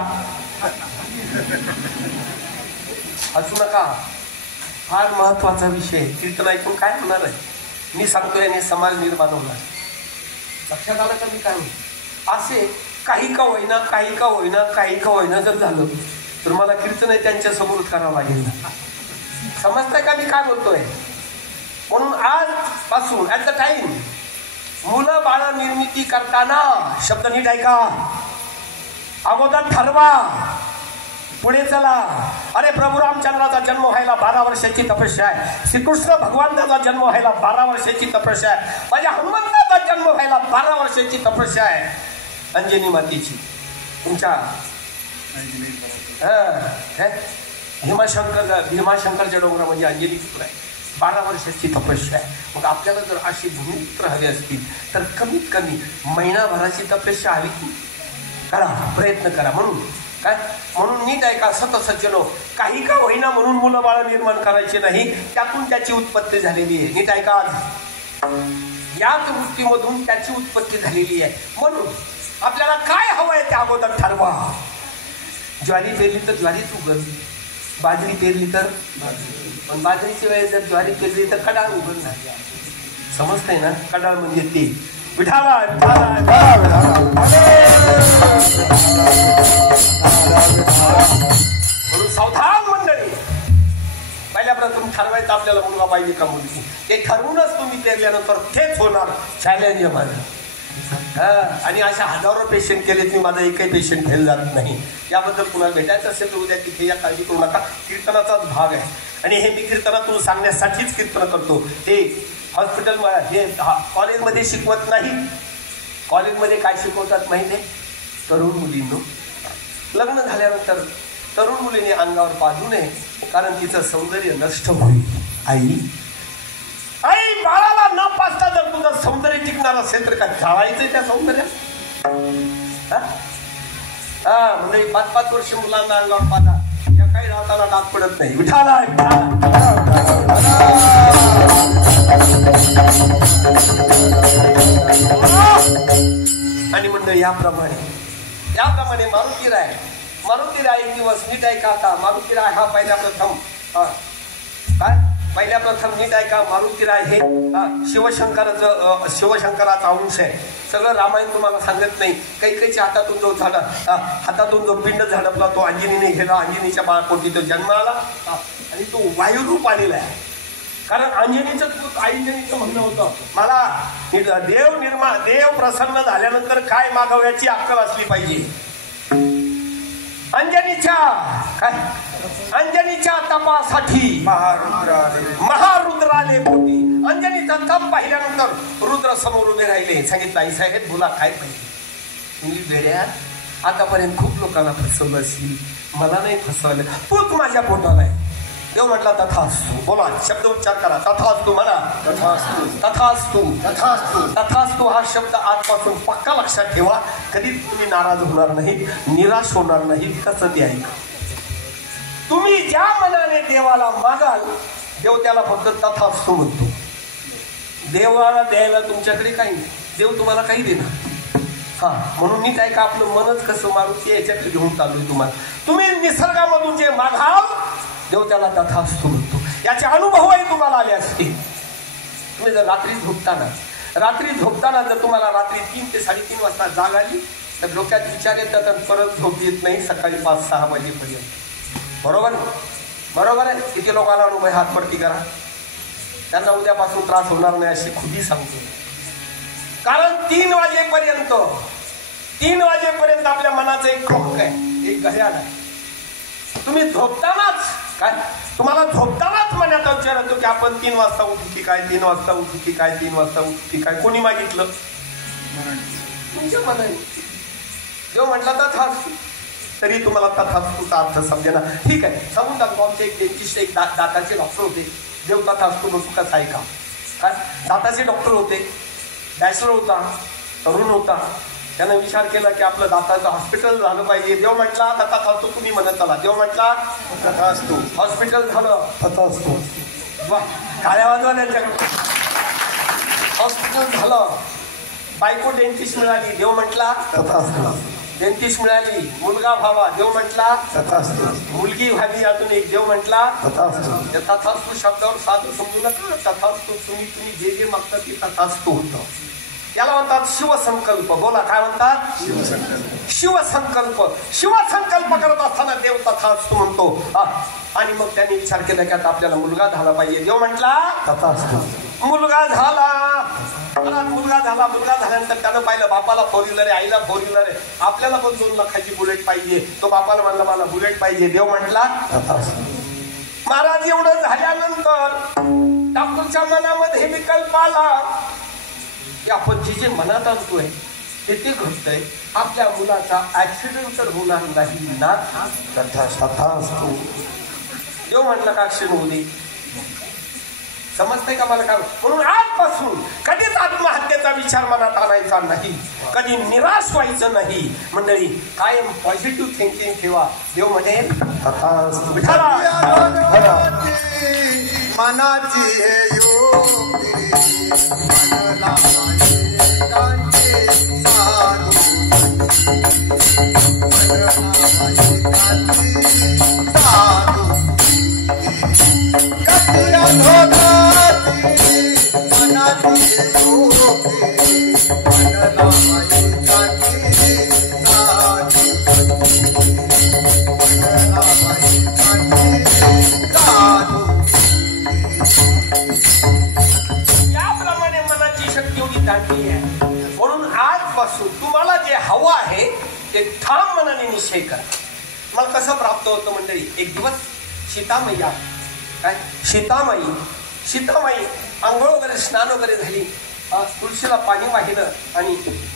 असू नका फार महत्वाचा विषय कीर्तन ऐकून काय होणार आहे मी सांगतोय आणि समाज निर्माण होणार लक्षात आलं का मी काय असे काही का होईना काही का होईना काही का होईना जर झालं तर मला कीर्तन आहे त्यांच्या समोर करावं लागेल समजतंय का मी काय बोलतोय म्हणून आजपासून ऍट द टाइम मुलं बाळ निर्मिती करताना शब्द नीट ऐका अगोदर ठरवा पुढे चला अरे प्रभू रामचंद्राचा जन्म व्हायला 12 वर्षाची तपस्या आहे श्रीकृष्ण भगवानाचा जन्म व्हायला 12 वर्षाची तपस्या आहे माझ्या हनुमंताचा जन्म व्हायला 12 वर्षाची तपस्या आहे अंजनी मातेची तुमच्या भीमाशंकरच्या डोंगरामध्ये अंजनी पुत्र आहे 12 वर्षाची तपस्या आहे मग आपल्याला जर अशी भूमिपुत्र हवी असतील तर कमीत कमी महिनाभराची तपस्या हवी की करा प्रयत्न करा म्हणून काय म्हणून नीट ऐका सतसज्जनो, काही का होईना म्हणून मुलं बाळ निर्माण करायचे नाही, त्यातून त्याची उत्पत्ती झालेली आहे. नीट ऐका, याच वृत्तीमधून त्याची उत्पत्ती झालेली आहे. म्हणून आपल्याला काय हवं आहे त्या अगोदर ठरवा. ज्वारी पेरली तर ज्वारीच उगल, बाजरी पेरली तर पण बाजरीची वेळ जर ज्वारी पेरली तर कडाळ उगल नाही. समजतंय ना? कडाळ म्हणजे ते विठाला म्हणून सावधान मंडळी, पहिल्या प्रथम ठरवायचं आपल्याला मुलगा पाहिजे का मुलगी. ते ठरवूनच तुम्ही पेरल्यानंतर तेच होणार. चॅलेंज आहे माझं. आणि अशा हजारो पेशंट केलेत मी, माझा एकही पेशंट फेल जात नाही. याबद्दल कुणाला भेटायचं असेल तर उद्या तिथे या, काळजी करू नका. कीर्तनाचाच भाग आहे आणि हे मी कीर्तनातून सांगण्यासाठीच कीर्तन करतो. हे हॉस्पिटल हे कॉलेजमध्ये शिकवत नाही. कॉलेजमध्ये काय शिकवतात माहिती आहे? तरुण मुलींनो, लग्न झाल्यानंतर तरुण मुलीने अंगावर पाजू नये, कारण तिचं सौंदर्य नष्ट होईल. आई बाळाला न पाजता जर तुझं सौंदर्य टिकणार असेल तर काय जाळायचंय त्या सौंदर्यात? म्हणजे 5-5 वर्ष मुलांना अंगावर पाजा, या काही राहताना डाग पडत नाही. विठाला आणि म्हणलं याप्रमाणे मारुती राय एक दिवस, नीट ऐका आता, मारुती राय हा पहिल्या प्रथम नीट ऐका, मारुती राय हे शिवशंकराचा अंश आहे. सगळं रामायण तुम्हाला सांगत नाही. कैकेच्या हातातून जो पिंड झडपला तो अंजनीने गेला. अंजनीच्या बाळपोटी तो जन्माला आणि तो वायुरूप आलेला आहे. कारण अंजनीचं म्हणणं होतं, मला देव प्रसन्न झाल्यानंतर काय मागवयाची अक्कल असली पाहिजे. अंजनीच्या तपासाठी महारुद्राले पोटी. अंजनीचा तप पाहिल्यानंतर रुद्र समोर उभे राहिले. सांगितलं, आई साहेब बोला काय पाहिजे. मी वेड्या, आतापर्यंत खूप लोकांना फसवलं असेल, मला नाही फसवलं, तूच माझ्या पोटाला आहे. देव म्हटला तथास्तु. बोला, शब्द उच्चार करा. तथास्तु म्हणा. तथास्तु हा शब्द आजपासून पक्का लक्षात ठेवा. कधीच तुम्ही नाराज होणार नाही, निराश होणार नाही. कसं ते ऐका, तुम्ही ज्या मनाने देवाला मागाल, देव त्याला फक्त तथास्तु म्हणतो. देवाला द्यायला तुमच्याकडे काही नाही, देव तुम्हाला काही देणार. म्हणून नीट ऐका, आपलं मनच कसं मारुती याच्याकडे घेऊन चालू तुम्हाला. तुम्ही निसर्गामधून जे मागाल, देव त्याला तथास्तु म्हणतो. याचे अनुभवही तुम्हाला आले असतील. तुम्ही जर रात्री झोपताना जर तुम्हाला रात्री 3 ते 3:30 वाजता जाग आली तर डोक्यात विचार येतात आणि परत झोप येत नाही सकाळी 5-6 वाजेपर्यंत. बरोबर आहे? किती लोकांना अनुभव आहे? हातपट्टी करा. त्यांना उद्यापासून त्रास होणार नाही अशी खुदी सांगतो. कारण 3 वाजेपर्यंत आपल्या मनाचं एक क्लॉक आहे, एक घड्याळ आहे. तुम्ही झोपतानाच तुम्हाला झोपतानाच मनात विचार येतो की आपण 3 वाजता उठू की काय, 3 वाजता उठू की काय, 3 वाजता उठू की काय. कोणी मागितलं? तुमच्या मनाने. देव म्हटला तथास्तु, तरी तुम्हाला तथास्तुचा अर्थ समजेना. ठीक आहे, सांगून टाकतो. आमचे एक डेंटिस्ट, एक दाताचे डॉक्टर होते. देव तथास्तु म्हणतो कसं ऐका. काय दाताचे डॉक्टर होते, बॅचलर होता, तरुण होता. त्यानं विचार केला की आपलं दाताचं हॉस्पिटल झालं पाहिजे. देव म्हटला तथास्तु, तुम्ही म्हणत चला. देव म्हटला तथास्तु. हॉस्पिटल झालं, तथास्तु. काळ्या वाजवाल्याच्याकडे हॉस्पिटल झालं. बायको डेंटिस्ट मिळाली, देव म्हटला तथास्तु. डेंटिस्ट मिळाली, मुलगा व्हावा, देव म्हटला तथास्तु. मुलगी व्हावी अजून एक, देव म्हटला तथास्तु. तथास्तु शब्दावर साधू समजू नका. तथास्तु तुम्ही जे मागता ते तथास्तु होतं. याला म्हणतात शिवसंकल्प. बोला, काय म्हणतात? शिवसंकल्प करत असताना देव तथास्तु म्हणतो. आणि मग त्यांनी विचार केला की आता आपल्याला मुलगा झाला पाहिजे. देव म्हटला तथास्तु. मुलगा झाला. मुलगा झाल्यानंतर त्यानं पाहिलं बापाला 4 व्हीलर आहे, आईला 4 व्हीलर आहे, आपल्याला पण 2 लाखाची बुलेट पाहिजे. तो बापाला म्हणला मला बुलेट पाहिजे. देव म्हटला तथास्तु. महाराज, एवढं झाल्यानंतर डॉक्टरच्या मनामध्ये विकल्प आला की आपण जे मनात आणतोय ते घडतंय. आपल्या मुलाचा ऍक्सिडेंट तर होणार नाही ना? तथास्तु. देव म्हटलं का ऍक्सिडेंट होऊ दे. समजतंय का मला काय? म्हणून आजपासून कधीच आत्महत्येचा विचार मनात आणायचा नाही, कधी निराश व्हायचं नाही. मंडळी कायम पॉझिटिव्ह थिंकिंग ठेवा. देव म्हणेल मनाची हे योगी मनला कांचे साधू साधू कटिया धोधाती मनाची हे योगी मनला कांचे साधू मनला कांचे साधू. याप्रमाणे मनाची शक्ती एवढी दाटली आहे. म्हणून आजपासून तुम्हाला जे हवं आहे ते ठाम मनाने निश्चय करा. मला कसं प्राप्त होतं मंडळी? एक दिवस सीतामय्या काय सीतामाई आंघोळ वगैरे स्नान वगैरे झाली, तुळशीला पाणी वाहिलं आणि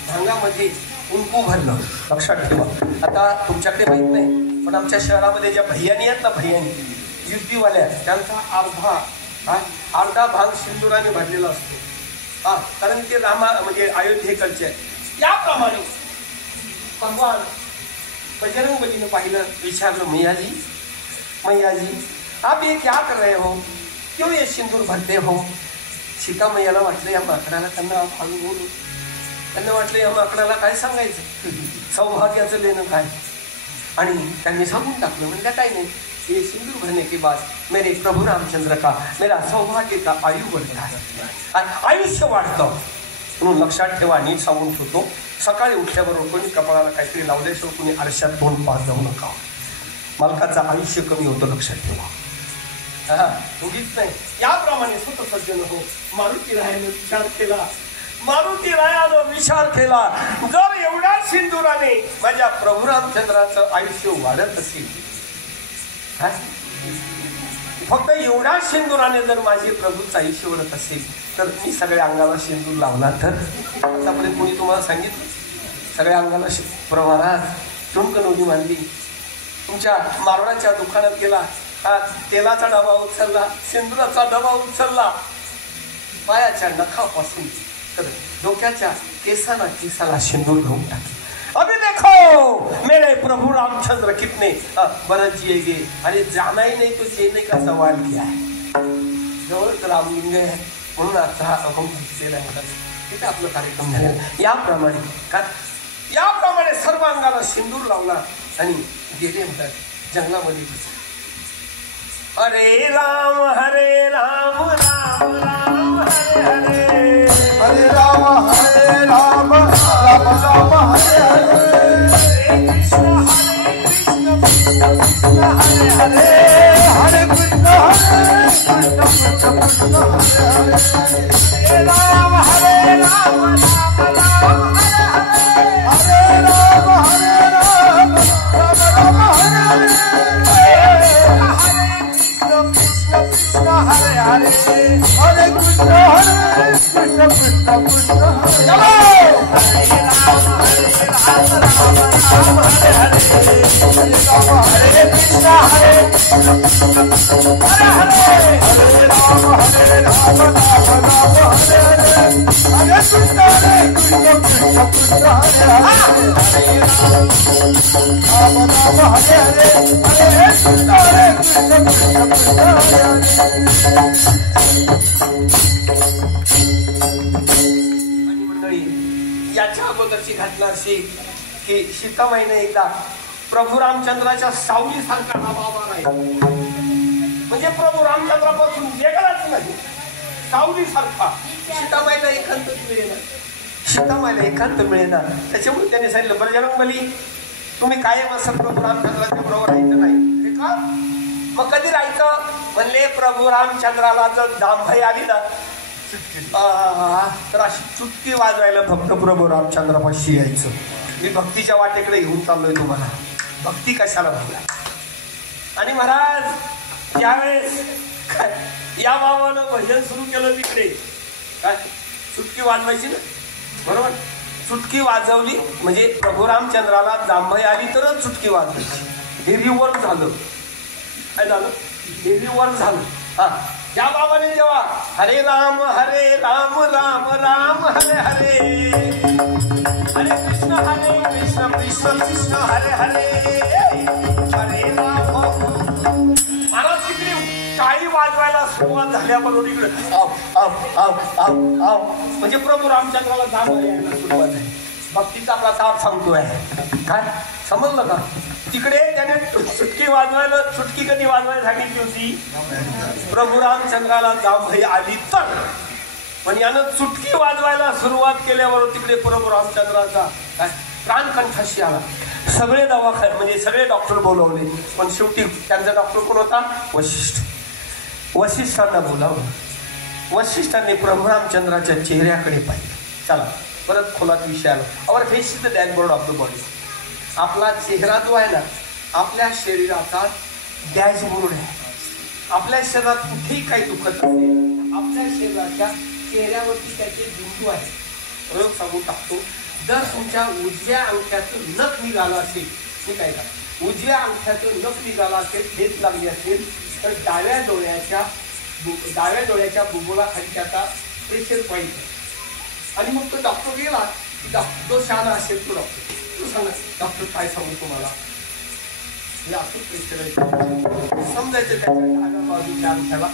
भांगामध्ये कुंकू भरलं. लक्षात ठेवा. आता तुमच्याकडे माहित नाही पण आमच्या शहरामध्ये ज्या भैयानी आहेत ना, भैयानी युद्धीवाल्या, त्यांचा अर्धा भाग सिंदुराने भरलेला असतो. कारण ते म्हणजे अयोध्येकडचे आहे. याप्रमाणे भगवान बजरंगबलीने पाहिलं, विचारलं, मैया जी आप ये क्या कर रहे हो, क्यों ये सिंदूर भरते हो? सीता मैयाला वाटलं या माकडाला, त्यांना वाटलं या माकडाला काय सांगायचं, सौभाग्याचं लेणं काय. आणि त्यांनी सांगून टाकलं, म्हणजे काय नाही, ये सिंदूर भरने के बाद मेरे प्रभु रामचंद्र का मेरा सौभाग्य का आयु बढ़ता है, आयुष्य वाढतं. म्हणून लक्षात ठेवा, नीट सांगून ठेवतो. सकाळी उठल्याबरोबर कोणी कपाळाला काहीतरी लावल्याशिवाय कोणी आरशात तोंड पाहत जाऊ नका. मालकाचं आयुष्य कमी होतं, लक्षात ठेवा. उगीच नाही. याप्रमाणे स्वतः सज्जन हो. मारुती रायानं विचार केला, जर एवढ्या सिंदुराने माझ्या प्रभू रामचंद्राचं आयुष्य वाढत असेल, फक्त एवढ्या सिंदुराने जर माझे प्रभूचं आयुष्य वाढत असेल, तर मी सगळ्या अंगाला सिंदूर लावला तर? आतापर्यंत कोणी तुम्हाला सांगितलं? सगळ्या अंगाला महाराज टुणकनोडी मांडली, तुमच्या मारवाच्या दुकानात गेला, तेलाचा डबा उचलला, सिंदुराचा डबा उचलला, पायाच्या नखापासून तर डोक्याच्या केसाला सिंदूर घेऊन टाकला. अभी देखो मेरे प्रभु रामचंद्र कितने बरस जिएंगे. अरे जाना ही नहीं तो जीने का सवाल क्या है. जवळच रामलिंग आहे म्हणून आता हा अभंग दिसलेला आहे. तिथे आपला कार्यक्रम झालेला. याप्रमाणे सर्व अंगाला सिंदूर लावला आणि गेले म्हणतात जंगलामध्ये. हरे राम राम राम हरे हरे, हरे राम राम राम हरे हरे, हरे कृष्ण कृष्ण कृष्ण हरे हरे, हरे राम राम राम हरे हरे, हरे राम राम राम हरे हरे, कृष्ण हरे हरे, हरे कृष्ण कृष्ण कृष्ण कृष्ण हरे हरे, राम हरे हरे, हरे राम हरे कृष्ण हरे हरे, हरे राम राम राम हरे हरे, हरे कृष्ण कृष्ण कृष्ण हरे हरे, हरे राम राम हरे हरे, हरे कृष्ण कृष्ण कृष्ण कृष्ण हरे हरे. आणि मंडळी याच्या अगोदरची घटना अशी की सीतामाईने एकदा प्रभू रामचंद्राच्या सावलीसारखा हा बाबा राहिला, म्हणजे प्रभू रामचंद्रापासून वेगळाच नाही, सावलीसारखा. सीतामाईला एकांत मिळेना. त्याच्यामुळे त्याने सांगितलं, बजरंगबली तुम्ही कायम असं प्रभू रामचंद्राच्या बरोबर राहायचं नाही. का मग कधी राहायचं? म्हणले प्रभू रामचंद्राला जर जांभई आली ना तर अशी चुटकी वाजवायला फक्त प्रभू रामचंद्रापाशी यायचं. मी भक्तीच्या वाटेकडे घेऊन चाललोय तुम्हाला. भक्ती कशाला म्हणला? आणि महाराज त्यावेळेस या बाबानं भजन सुरू केलं तिकडे. काय चुटकी वाजवायची ना, बरोबर? चुटकी वाजवली म्हणजे प्रभू रामचंद्राला जांभई आली तरच चुटकी वाजवायची. हे रिव्हर्स झालं. काय झालं? हे रिव्हर्स झालं. ज्या बाबाने जेव्हा हरे राम राम राम हरे हरे, हरे कृष्ण कृष्ण कृष्ण हरे हरे, हरे राम. महाराज तिकडे टाळी वाजवायला सुरुवात झाल्याबरोबर इकडे आव आव आव आव आव म्हणजे प्रभू रामचंद्राला जाम यायला सुरुवात आहे. भक्तीचा प्रताप सांगतोय. काय समजलं का? तिकडे त्याने चुटकी वाजवायला, चुटकी कधी वाजवायला सांगितली होती? प्रभू रामचंद्राला जांभई आली तर. पण यानं चुटकी वाजवायला सुरुवात केल्यावर तिकडे प्रभू रामचंद्राचा काय प्राण कंठाशी आला. सगळे दवाखाने म्हणजे सगळे डॉक्टर बोलवले, पण शेवटी त्यांचा डॉक्टर कोण होता? वशिष्ठ. वशिष्ठांना बोलावलं. वशिष्ठांनी प्रभू रामचंद्राच्या चेहऱ्याकडे पाहिलं. चला परत खोलात विषय आला. Our face is the dashboard of the body. आपला चेहरा जो आहे ना, आपल्या शरीराचा डॅशबोर्ड आहे. आपल्या शरीरात कुठेही काही दुखत असेल, आपल्या शरीराच्या चेहऱ्यावरती त्याचे बिंदू आहे. प्रयोग सांगू टाकतो. जर तुमच्या उजव्या अंगठ्यातून नख निघाला असेल, ठीक आहे का, उजव्या अंगठ्यातून नख निघाला असेल, ठेच लागली असेल, तर डाव्या डोळ्याच्या बुबुळाखाली त्याचा प्रेशर पॉईंट आहे. आणि मग तो डॉक्टर गेला की तो शहाणा असेल तो डॉक्टर, तू सांगा डॉक्टर काय सांगू तुम्हाला, हे असं प्रेशर आहे समजायचं. त्याच्या डाव्या बाजूच्या अंगठ्याला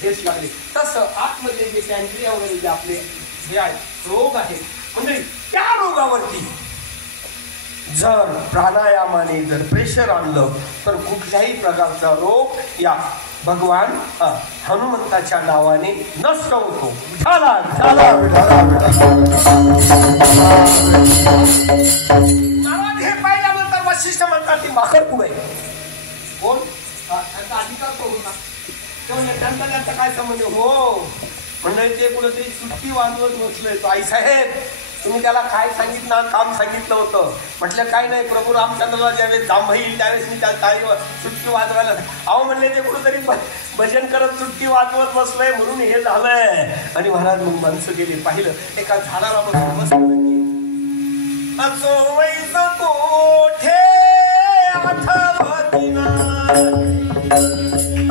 ठेच लागली. तसं आतमध्ये जे पॅन्ट्रिया वगैरे जे आपले जे आहे रोग आहेत म्हणजे त्या रोगावरती जर प्राणायामाने जर प्रेशर आणलं तर कुठल्याही प्रकारचा रोग या भगवान हनुमंताच्या नावाने नष्ट होतो. झाला महाराज हे पाहिल्यानंतर वशिष्ठ म्हणतात ती माखर पुढे कोण त्यांचा अधिकार तो होता. त्यांचा त्यांचा काय संबंध? हो म्हणजे ते कुठेतरी चुटकी वाजवत बसलोय. तो आई साहेब तुम्ही त्याला काय सांगितलं, काम सांगितलं होतं? म्हटलं काय नाही, प्रभू रामचंद्राला ज्यावेळेस जांभई येईल त्यावेळेस मी त्या टाळीवर चुटकी वाजवायला. अहो म्हणले ते कुठेतरी भजन करत चुटकी वाजवत बसलोय म्हणून हे झालंय. आणि महाराज मग माणसं गेले, पाहिलं एका झाडाला बसून बसलं असो वैस कोठे आठवतीना,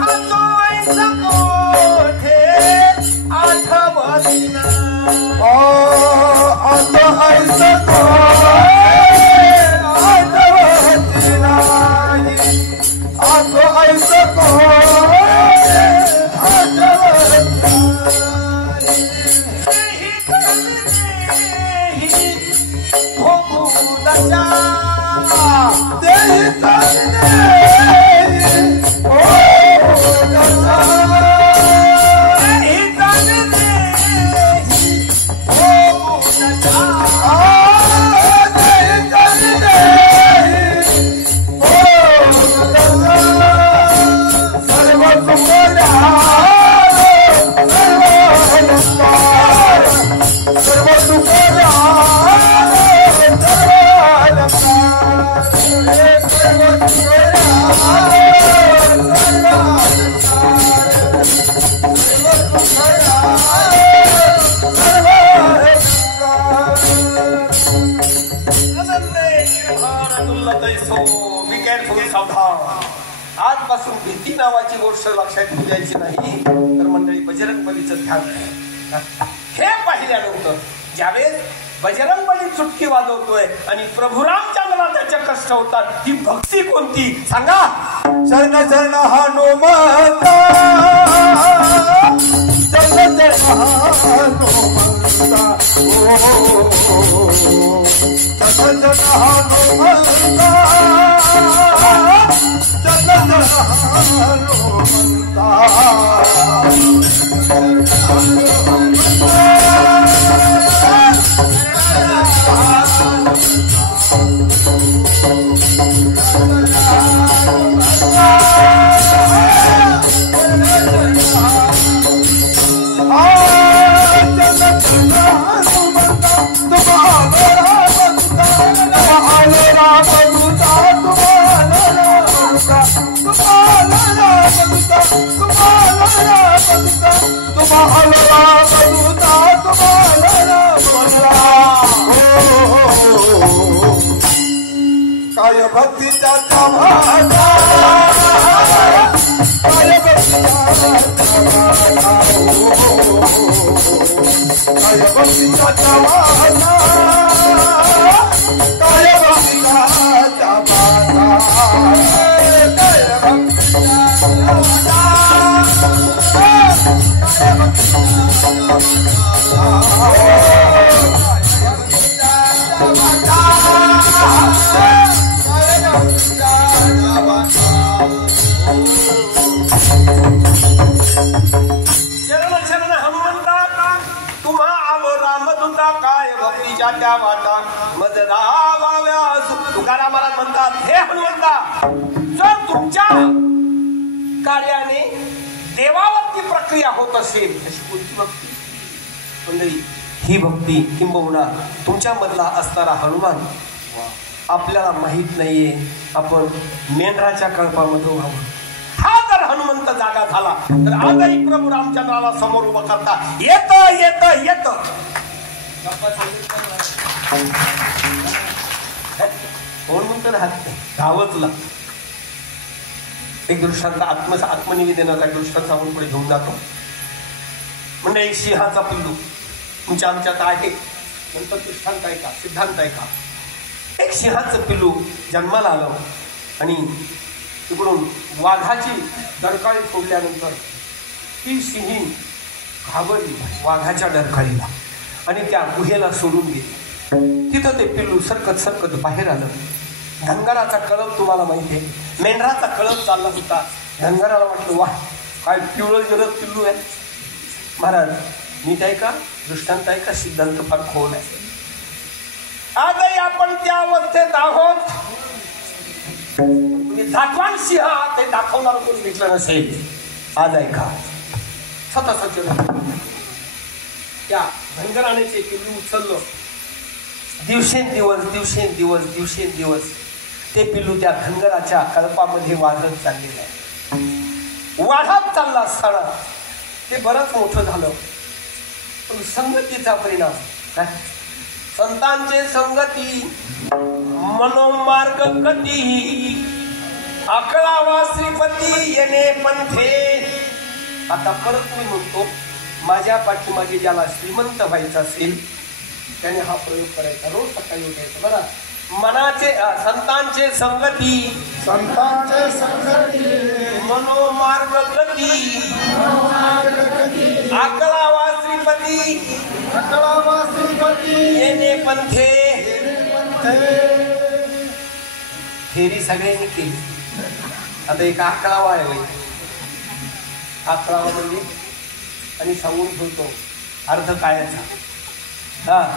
असो वैस कोठे आठवतीना, आता ऐसा आठवत नाही, आता ऐसा आजपासून भीती नावाची गोष्ट लक्षात घेऊ द्यायची नाही. तर मंडळी बजरंगबलीचं ध्यान हे पाहिल्यानंतर ज्यावेळेस बजरंगबली चुटकी वाजवतोय आणि प्रभू रामचंद्राला त्याचे कष्ट होतात, ही भक्ती कोणती सांगा? शरण शरण हनुमंता, शरण शरण हनुमंता, शरण शरण हनुमंता, शरण काय भक्तीचा समाजा, काय भक्तीचा समाजा. काय भक्तीचा जवाना काय भक्तीचा जवाना काय भक्तीचा जवाना काय शरण शरण हनुमंता तुम्हा आलो रामदूता काय भक्तीच्या त्या वाटा मद रावाव्या तुकाराम महाराज म्हणतात हे हनुमंता जर तुमच्या कार्याने देवावरती प्रक्रिया होत असेल अशी कोणती भक्ती मंडळी ही भक्ती किंबहुना तुमच्या मधला असणारा हनुमान आपल्याला माहित नाहीये आपण मेंढराच्या कळपामध्ये व्हावं हा जर हनुमंत जागा झाला तर आजही प्रभू रामचंद्राला समोर उभं करता येत येत येत म्हणून तर राहत नाही धावच लागतं एक दृष्टांत आत्मनिवेदनाचा दृष्टांत आपण पुढे घेऊन जातो म्हणजे एक सिंहाचा पिल्लू तुमच्या आमच्यात आहे नंतर दृष्टांत आहे का सिद्धांत आहे का एक सिंहाचं पिल्लू जन्माला आलं आणि तिकडून वाघाची डरकाळी फोडल्यानंतर ती सिंही घाबरली वाघाच्या डरकाळीला आणि त्या गुहेला सोडून गेली तिथं ते पिल्लू सरकत सरकत बाहेर आलं धनगराचा कळप तुम्हाला माहिती आहे मेंढराचा कळप चालला होता धनगराला वाटलं वा काय पिवळं जरद पिल्लू आहे महाराज नीट आहे का दृष्टांत आहे का सिद्धांत फार खोल आहे आजही आपण त्या अवस्थेत आहोत दाखवान सिंह ते दाखवणार कोण भेटलं नसेल आज आहे का स्वतः त्या धनगराने ते पिल्लू उचललं दिवसेंदिवस ते पिल्लू त्या धनगराच्या कल्पामध्ये वाढत चाललेलं आहे वाढत चालला असताना ते बरंच मोठं झालं पण संगतीचा परिणाम काय संतांचे संगती मनोमार्ग गती अकळावा श्रीपती येणे पंथे आता परत मी म्हणतो माझ्या पाठीमागे ज्याला श्रीमंत व्हायचं असेल त्याने हा प्रयोग करायचा रोज सकाळी उठायचं बघा मनाचे संतांचे संगती मनोमार्ग गती अकळावा श्रीपती येणे पंथे फेरी सगळ्यांनी केली आता एक अकळावा आहे अकळावा म्हणजे आणि सांगून ठेवतो अर्ध काळाचा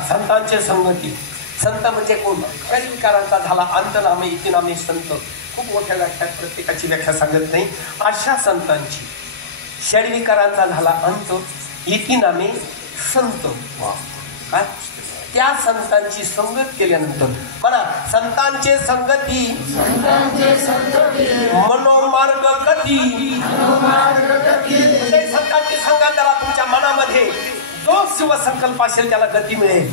संतांचे संगती संत म्हणजे कोण काही विकारांचा झाला अंतनामे इतिनामे संत खूप मोठ्या व्याख्यात प्रत्येकाची व्याख्या सांगत नाही अशा संतांची षडविकारांचा झाला अंत इतिनामे संत काय त्या संतांची संगत केल्यानंतर म्हणा संतांचे संगती मनोमार्ग गती संतांची संगत त्याला तुमच्या मनामध्ये जो शिवसंकल्प असेल त्याला गती मिळेल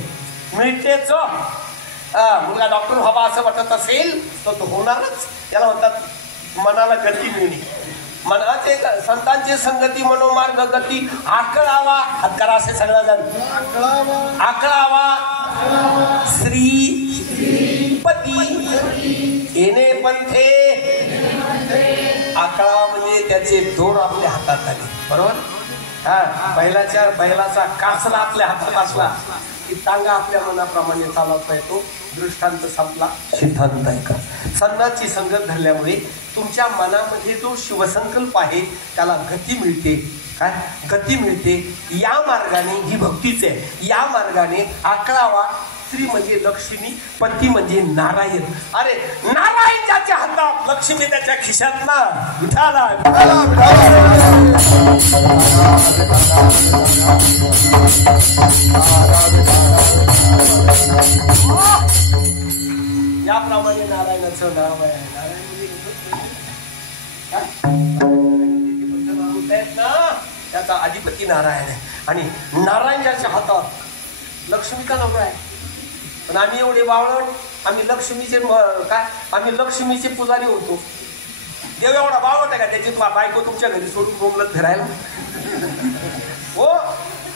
मिळतेच मुलगा डॉक्टर व्हावा असं वाटत असेल तर तो होणारच त्याला म्हणतात मनाला गती मिळणे मनाचे संतांची संगती मनोमार्ग गती आकळावा हात करा असे सगळं जण आकळावा श्रीपती येणे पंथे आकळावा म्हणजे त्याचे दोर आपल्या हातात आले बरोबर बैलाचा कासला आपल्या हातात असला की टांगा आपल्या मनाप्रमाणे चालवता येतो दृष्टांत संपला सिद्धांत आहे का संतांची संगत धरल्यामुळे तुमच्या मनामध्ये जो शिवसंकल्प आहे त्याला गती मिळते काय गती मिळते या मार्गाने ही भक्तीच आहे या मार्गाने अकळावा स्त्री म्हणजे लक्ष्मी पती म्हणजे नारायण अरे नारायण ज्याच्या हातात लक्ष्मी त्याच्या खिशात ना विठाला याप्रमाणे नारायणाचं नाव आहे नारायण म्हणजे त्याचा अधिपती नारायण आहे आणि नारायण ज्याच्या हातात लक्ष्मी का नवरा आहे पण आम्ही एवढे बावळट आम्ही लक्ष्मीचे काय आम्ही लक्ष्मीचे पुजारी होतो देव एवढा बावळट आहे का त्याची तुम्हाला बायको तुमच्या घरी सोडून बोंबलत फिरायला हो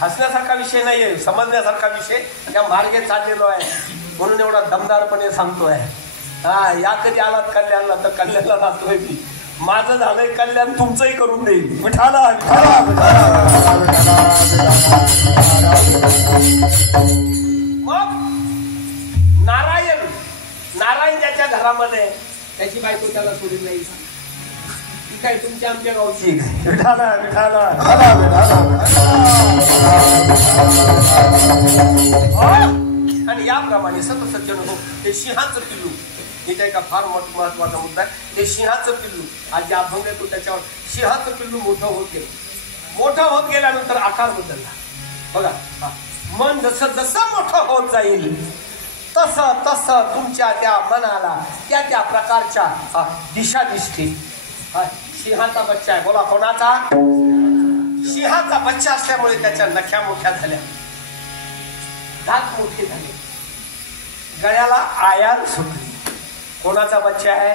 हसण्यासारखा विषय नाहीये, समजण्यासारखा विषय त्या मार्गे चाललेलो आहे म्हणून एवढा दमदारपणे सांगतोय. हा, या कधी आलात कल्याणला तर कल्याणला राहतोय मी. माझं झालंय कल्याण, तुमचंही करून देईल. विठाला मग नारायण ज्याच्या घरामध्ये त्याची बायको त्याला सोडून नाही. ती काय तुमच्या आमच्या गावची. विठाला विठाला आणि याप्रमाणे सतसज्जन ते सिंहाचं पिल्लू, इथे एका फार महत्वाचा मुद्दा आहे. ते सिंहाचं पिल्लू आज जे अभंग येतो त्याच्यावर सिंहाचं पिल्लू मोठं होत गेलं. मोठं होत गेल्यानंतर आकार बदलला. बघा, मन जसं जसं मोठं होत जाईल तसं तसं तुमच्या त्या मनाला त्या त्या प्रकारच्या दिशा दिसतील. सिंहाचा बच्चा आहे. बोला, कोणाचा? सिंहाचा बच्चा असल्यामुळे त्याच्या नख्या मोठ्या झाल्या, दात मोठे झाले, गळ्याला आयार सुटली. कोणाचा बच्चा आहे?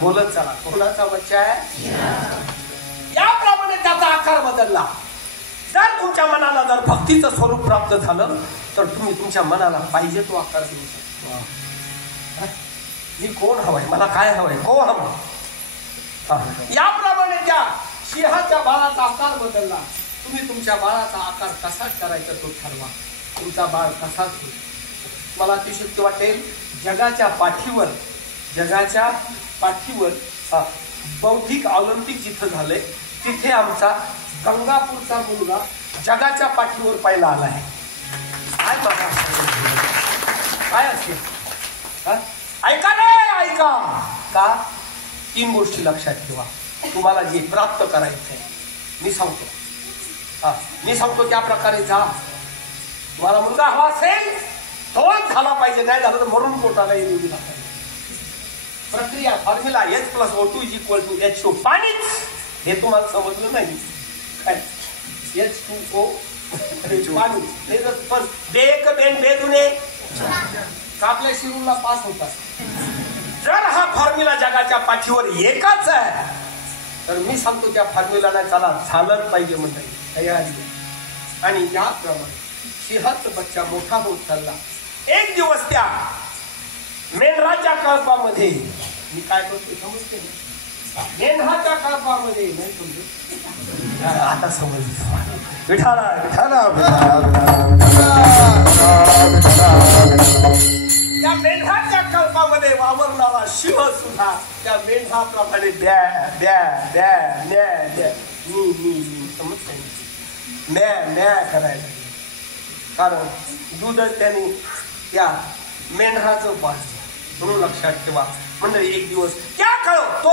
बोलत चला, कोणाचा बच्चा आहे? याप्रमाणे त्याचा आकार बदलला. जर तुमच्या मनाला जर भक्तीचं स्वरूप प्राप्त झालं तर तुम्ही तुमच्या मनाला पाहिजे तो आकार देऊ शकता. मी कोण हवंय, मला काय हवंय, कोण हवं. याप्रमाणे त्या सिंहाच्या बाळाचा आकार बदलला. तुम्ही तुमच्या बाळाचा आकार कसा करायचा तो ठरवा. तुमचा बाळ कसाच होईल. मला अतिशयोक्ती वाटेल, जगाच्या पाठीवर बौद्धिक ऑलिम्पिक जिथं झालंय तिथे आमचा गंगापूरचा मुलगा जगाच्या पाठीवर पहिला आलाय. काय बघा, काय असेल ऐका रे, ऐका. का? 3 गोष्टी लक्षात ठेवा. तुम्हाला जे प्राप्त करायचंय मी सांगतो त्या प्रकारे जा. तुम्हाला मुलगा हवा असेल तोच झाला पाहिजे, नाही झालं तर मरून पोटाला येऊ दिला पाहिजे. प्रक्रिया फॉर्म्युला H+O2 = H2. पाणीच, हे तुम्हाला समजलं नाही काय? H2O पाणी. पण बेक बेन बेदुने आपल्या शिरूरला पास होतात. जर हा फॉर्म्युला जगाच्या पाठीवर एकाच आहे तर मी सांगतो त्या फॉर्म्युलाला चला झालंच पाहिजे म्हणता तयारी. आणि याप्रमाणे सिंहाचा बच्चा मोठा होत चालला. एक दिवस त्या मेंढराच्या कळपामध्ये, मी काय करतो समजते ना, मेंढराच्या कळपामध्ये नाही समजत, आता समजलं. विठाला विठाला त्या मेंढराच्या कळपामध्ये वावरणारा शिव सुद्धा त्या मेंढराप्रमाणे द्या द्या द्या न्या द्या मी समजते न्या न्या करायला. कारण दूधच त्यांनी त्या मेंढराचं पाजलं. म्हणून लक्षात ठेवा मंडळी, एक दिवस त्या कळप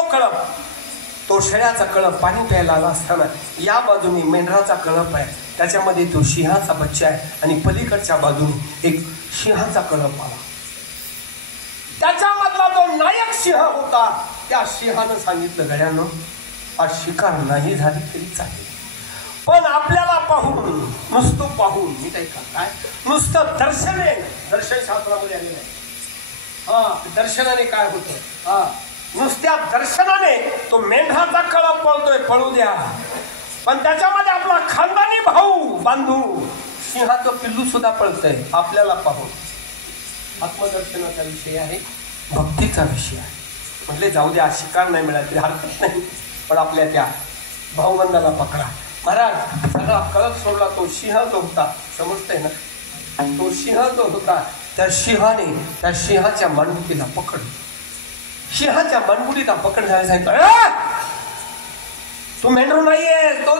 तो शेळ्याचा कळप पाणी प्यायला आला असताना या बाजूने मेंढराचा कळप आहे, त्याच्यामध्ये तो सिंहाचा बच्चा आहे आणि पलीकडच्या बाजूने एक सिंहाचा कळप आला. त्याच्यामधला जो नायक सिंह होता त्या सिंहानं सांगितलं, गड्यानं आज शिकार नाही झाली तरी चालेल, पण आपल्याला पाहून, नुसतं पाहून मी काय नुसतं दर्शन शास्त्रामध्ये आलेलं आहे. दर्शनाने काय होतं? नुसत्या दर्शनाने तो मेंढराचा कळप पळतोय, पळू द्या, पण त्याच्यामध्ये आपला खानदानी भाऊ बांधू सिंहाचं पिल्लू सुद्धा पळतंय आपल्याला पाहून. आत्मदर्शनाचा विषय आहे, भक्तीचा विषय आहे. म्हटले जाऊ द्या, शिकार नाही मिळाली तरी हरकत नाही, पण आपल्या त्या भाऊबंधाला पकडा. महाराज सगळा कळप सोडला. तो सिंह जो होता, समजतंय ना, तो सिंह जो होता त्या सिंहाच्या मानगुटीला पकडलं. सिंहाच्या मानगुटीला पकडण्याला सांगितलं, तू मेंढरू नाहीये, तो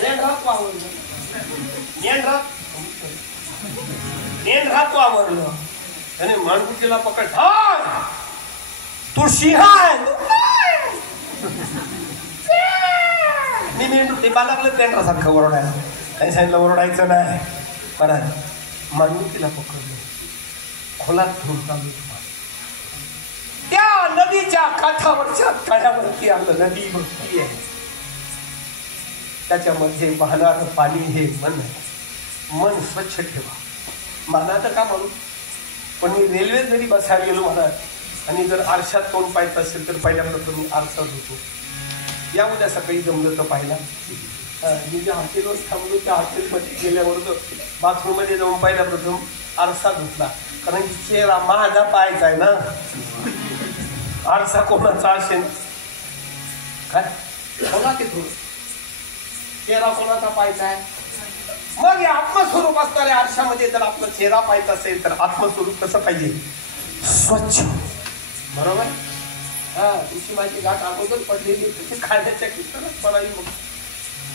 मेंढरात वावरलं. त्याने मानगुटीला पकड, तू सिंह आहे. मी मेंढरू ते बालागलं मेंढरासारखं ओरडायला. काही सांगितलं ओरडायचं नाही. महाराज मानगुटीला पकडलं, खोलात घेऊन चालू. त्या नदीच्या काठावरच्या तळ्यावरती आलं. नदी भक्ती आहे, त्याच्यामध्ये वाहणारं पाणी हे मन आहे. मन स्वच्छ ठेवा. मानाचं का म्हणू, पण मी रेल्वेत जरी बसायला गेलो महाराज आणि जर आरशात तोंड पाहायचं असेल तर पहिल्या प्रथम मी आरसा धुतो. या उद्या सकाळी जमलं तर पाहिला. मी ज्या हॉटेलवर थांबलो त्या हॉटेलमध्ये गेल्यावर बाथरूममध्ये जाऊन पाहिला प्रथम आरसा धुतला, कारण की चेहरा माझा पाहायचा आहे ना. आरसा कोणाचा असेल काय बघा ते थोडं चेहरा कोणाचा पाहायचा आहे. मग हे आत्मस्वरूप असणाऱ्या आरशामध्ये जर आपला चेहरा पाहायचा असेल तर आत्मस्वरूप कसं पाहिजे? स्वच्छ. बरोबर. हा तुझी माझी गाठ अगोदर पडलेली त्याची खाण्याच्या कीर्तनच पडावी. मग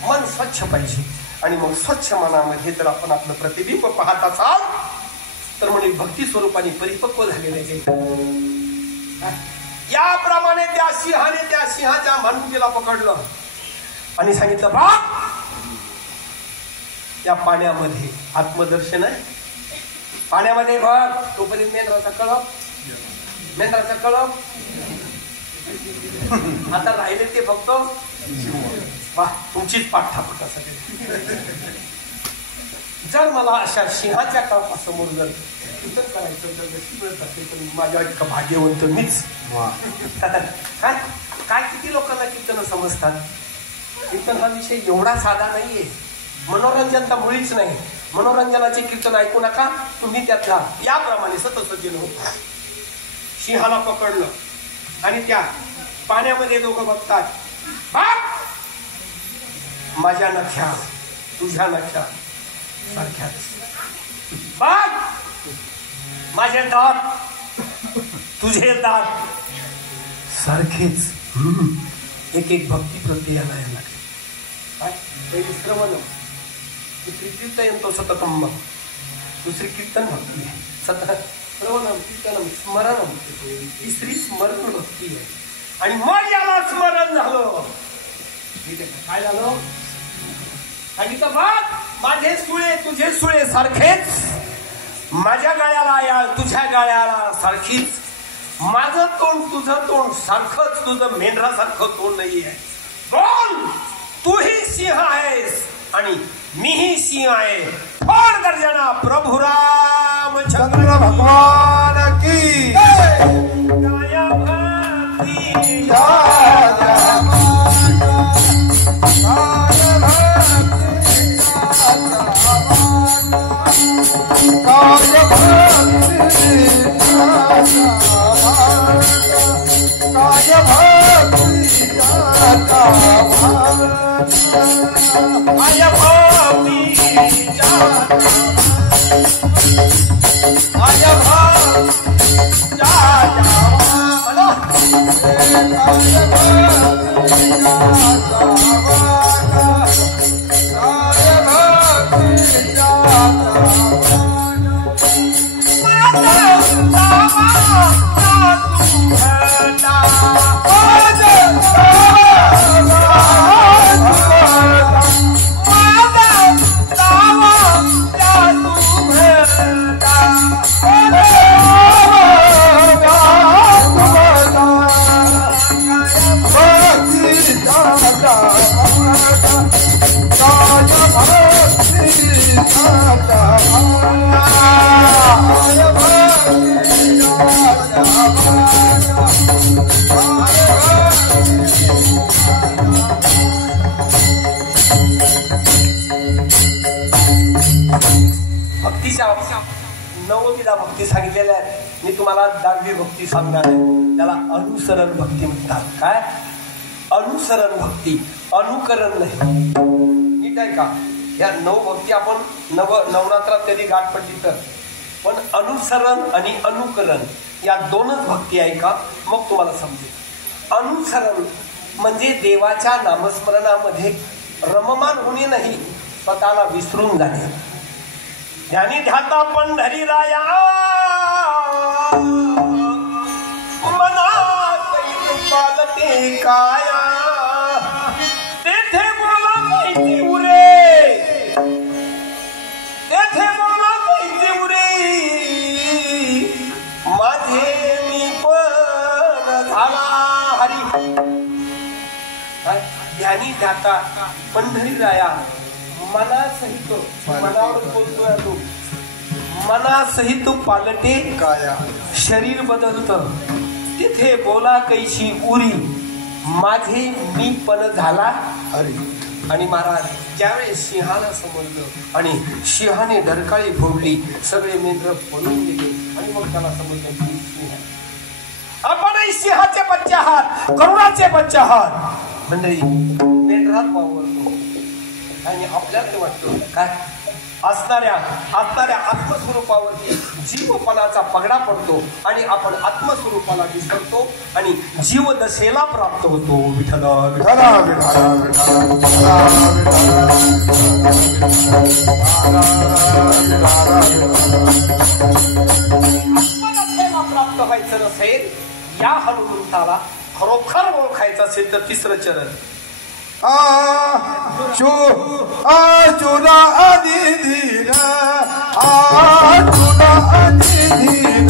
मन स्वच्छ पाहिजे आणि मग स्वच्छ मनामध्ये जर आपण आपलं प्रतिबिंब पाहत असाल तर म्हणजे भक्ती स्वरूपाने परिपक्व झालेले. याप्रमाणे त्या सिंहाने त्या सिंहाच्या मांडुकीला पकडलं आणि सांगितलं बा त्या पाण्यामध्ये आत्मदर्शन आहे. पाण्यामध्ये बघ तोपर्यंत मेंढराचा कळप आता राहिले ते फक्त वा तुमचीच पाठ्यापटासाठी. जर मला अशा सिंहाच्या कळपासमोर जर कीर्तन करायचं तर मिळत असेल तर माझ्या इतकं भाग्यवंत मीच. काय काय किती लोकांना कीर्तन समजतात. कीर्तन हा विषय एवढा साधा नाहीये. मनोरंजन तर मुळीच नाही. मनोरंजनाचे कीर्तन ऐकू नका तुम्ही त्यातला. याप्रमाणे सतसज्जन होत सिंहाला पकडलं आणि त्या पाण्यामध्ये दोघं बघतात. माझ्या नख्या तुझ्या नख्या सारख्याच. बघ माझे दात तुझे दात सारखेच. एक एक भक्ती प्रति यायला लागली. काय पहिली श्रवण, दुसरी कीर्तन तो सततम, दुसरी कीर्तन भक्ती आहे. श्रवणम कीर्तनम स्मरणम, तिसरी स्मरण भक्ती आहे. आणि मग याला स्मरण झालं. काय झालं सांगितलं बघ माझे सुळे तुझे सुळे सारखेच, माझ्या गळ्याला या तुझ्या गळ्याला सारखीच, माझं तोंड तुझं तोंड सारखंच, तुझं मेंढरासारखं तोंड नाही आहे. बोल तूही सिंह आहेस आणि मीही सिंह आहे. फोड गर्जना प्रभु रामचंद्र भगवान की गाया भक्ती नवविधा भक्ती सांगितलेल्या आहेत. मी तुम्हाला 10वी भक्ती सांगणार आहे. त्याला अनुसरण भक्ती म्हणतात. काय अनुसरण भक्ती, अनुकरण नाही. नीट आहे का? या 9 भक्ती आपण नवरात्रात कधी गाठ पडली तर, पण अनुसरण आणि अनुकरण या 2च भक्ती आहे का मग तुम्हाला समजेल. अनुसरण म्हणजे देवाच्या नामस्मरणामध्ये रममान होणे नाही, स्वतःला विसरून जाणे. ज्ञानी ध्याता पंढरी राया मना पालते काया, तेथे बोला माहिती उरे, तेथे बोला माहिती उरे, माझे मी पण झाला हरी. ज्ञानी ध्याता पंढरी राया मनासहित, मनावर बोलतोय तो, मनासहित पालटे काया, शरीर बदलत, तिथे बोला कैशी उरी, माझे मी पण झाला. अरे आणि महाराज ज्यावेळेस सिंहाला समजलं आणि सिंहाने डरकाळी फोडली, सगळे मेंढर पळून गेले आणि मग त्याला समजलं की सिंह आहे. आपणही सिंहाचे बच्चे आहात, करुणाचे बच्चे आहात. मंडळी मेंढरात वावरतो आणि आपल्याला वाटतं काय असणाऱ्या आत्मस्वरूपावरती जीवपणाचा पगडा पडतो आणि आपण आत्मस्वरूपाला विसरतो आणि जीवदशेला प्राप्त होतो. विठ्ठल विठ्ठला विठ्ठला आत्मदशेला प्राप्त व्हायचं नसेल, या हनुमंताला खरोखर ओळखायचं असेल तर तिसरं चरण चुना आधी धीर चुना आधी धीर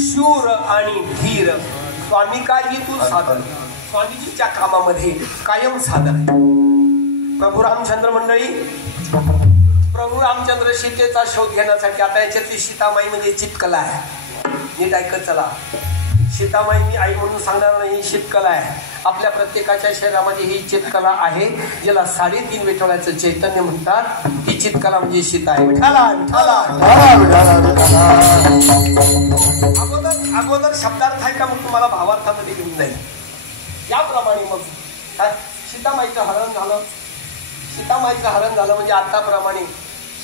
शूर आणि धीर स्वामिकाजी तू साधन, स्वामीजीच्या कामामध्ये कायम साधन आहे. प्रभू रामचंद्र मंडळी, प्रभू रामचंद्र सीतेचा शोध घेण्यासाठी आता याच्यातली सीतामाई म्हणजे चितकला आहे. नीट ऐकत चला, सीतामाई मी आई म्हणून सांगणार नाही, शीतकला आहे. आपल्या प्रत्येकाच्या शरीरामध्ये ही चितकला आहे, ज्याला 3.5 विठोळ्याचं चैतन्य म्हणतात. ही चितकला म्हणजे सीता आहे. विठाला विठाला अगोदर शब्दार्थ आहे का मग तुम्हाला भावार्थामध्ये घेऊन जाईल. याप्रमाणे मग सीतामाईचं हरण झालं. सीतामाईचं हरण झालं म्हणजे आताप्रमाणे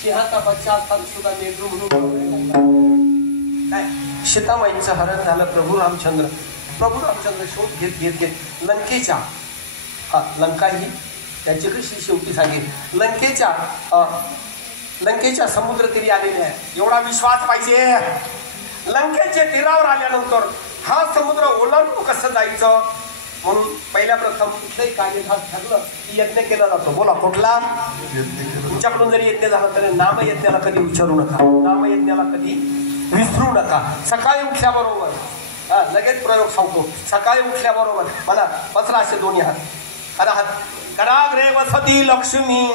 सिंहाचा बच्चा असताना सुद्धा मेंढरू म्हणून काय सीतामाईचं हरण झालं. प्रभू रामचंद्र शोध घेत लंकेच्या लंका ही त्याची कशी शेवटी सांगेल, लंकेच्या समुद्र तीरी आलेले आहे. एवढा विश्वास पाहिजे. लंकेच्या तीरावर आल्यानंतर हा समुद्र ओलांडून कसं जायचं म्हणून पहिल्या प्रथम कुठलंही कार्य ठरलं की यज्ञ केला जातो. बोला कुठला? तुमच्याकडून जरी यज्ञ झाला तरी नामयज्ञाला कधी विचारू नका, नामयज्ञाला कधी विसरू नका. सकाळी उठल्याबरोबर लगेच प्रयोग सांगतो. सकाळी उठल्याबरोबर मला पसरा असे दोन्ही हात कराग्रे वसती लक्ष्मी,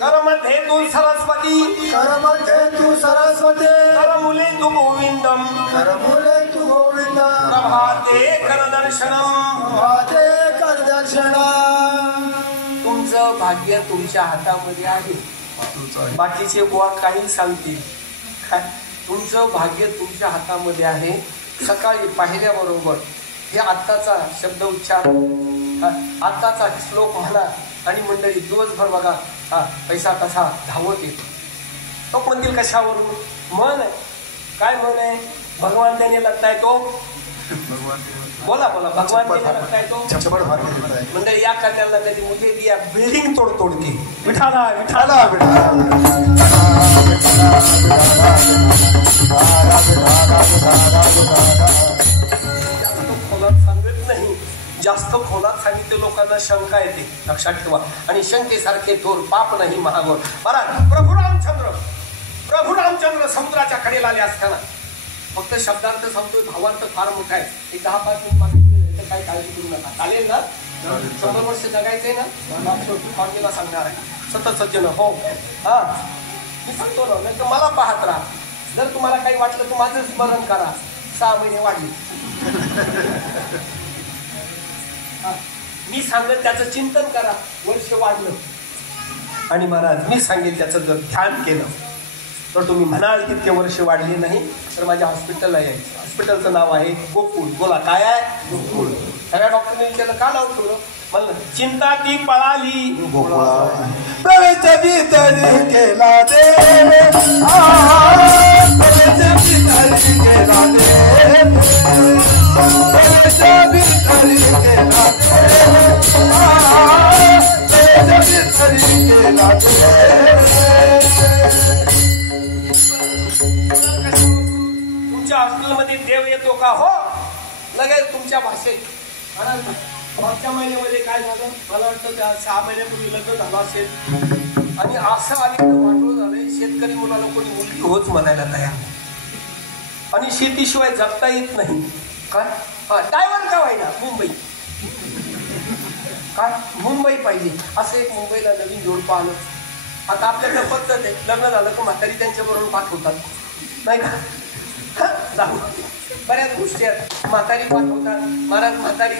करमध्ये तू सरस्वती, करमुले तू गोविंदम, प्रभाते करदर्शनम. तुमचं भाग्य तुमच्या हातामध्ये आहे. बाकीचे बुवा काही सांगतील, तुमचं भाग्य तुमच्या हातामध्ये आहे. सकाळी पाहिल्याबरोबर हे आत्ताचा शब्द उच्चार, आत्ताचा श्लोक म्हणा आणि मंडळी दिवसभर बघा पैसा कसा धावत येतो. तो म्हणतील कशावरून? मन आहे. काय मन आहे? भगवान त्याने लगता येतो. बोला बोला, भगवान त्याने लगता येतो. मंडळी या कन्याला कधी मुझे दिया बिल्डिंग तोड की विठाला विठाला सांगत नाही. जास्त खोलात सांगितले लोकांना शंका येते, लक्षात ठेवा. आणि शंकेसारखे थोर पाप नाही महागोर. बरा प्रभू रामचंद्र समुद्राच्या कडेला आले असताना फक्त शब्दार्थ सांगतोय, भावार्थ फार मोठा आहे. एक 10-5 मिनिट मागे काही काळजी करू नका. चालेल ना? 100 वर्ष जगायचंय ना? स्वामीला सांगणार आहे सतत सज्जन हो. मी सांगतो ना, नाही तर मला पाहत राहा. जर तुम्हाला काही वाटलं तर माझं स्मरण करा. 6 महिने वाढले. मी सांगेल त्याचं चिंतन करा. वर्ष वाढलं आणि महाराज मी सांगेल त्याचं जर ध्यान केलं तर तुम्ही म्हणाल तितके वर्ष वाढले नाही तर माझ्या हॉस्पिटलला यायचं. हॉस्पिटलचं नाव आहे गोकुळ. बोला काय आहे? गोकुळ. सगळ्या डॉक्टरने विचारलं का नाव ठेवलं? म्हणलं चिंता ती पळाली प्रवेश भीतरी केला देव प्रवेश भीतरी केला देव प्रवेश भीतरी केला देव प्रवेश भीतरी केला तुमच्या हॉस्पिटलमध्ये देव येतो का? हो. लगेच तुमच्या भाषेत मागच्या महिन्यामध्ये काय झालं मला वाटतं त्या 6 महिन्यापूर्वी लग्न झालं असेल आणि असं आलेलं वाटोळ झालंय शेतकरी मुलाला कोणी मुलगी होच म्हणायला तयार आणि शेतीशिवाय जगता येत नाही. काय ड्रायव्हर का व्हायना मुंबई काय मुंबई पाहिजे असं एक मुंबईला नवीन जोडपं आलं. आता आपल्याकडे पद्धत आहे लग्न झालं तर म्हातारी त्यांच्याबरोबर पाठवतात नाही का? जाऊ बऱ्याच गोष्टी आहेत. म्हातारी पाठवतात. महाराज म्हातारी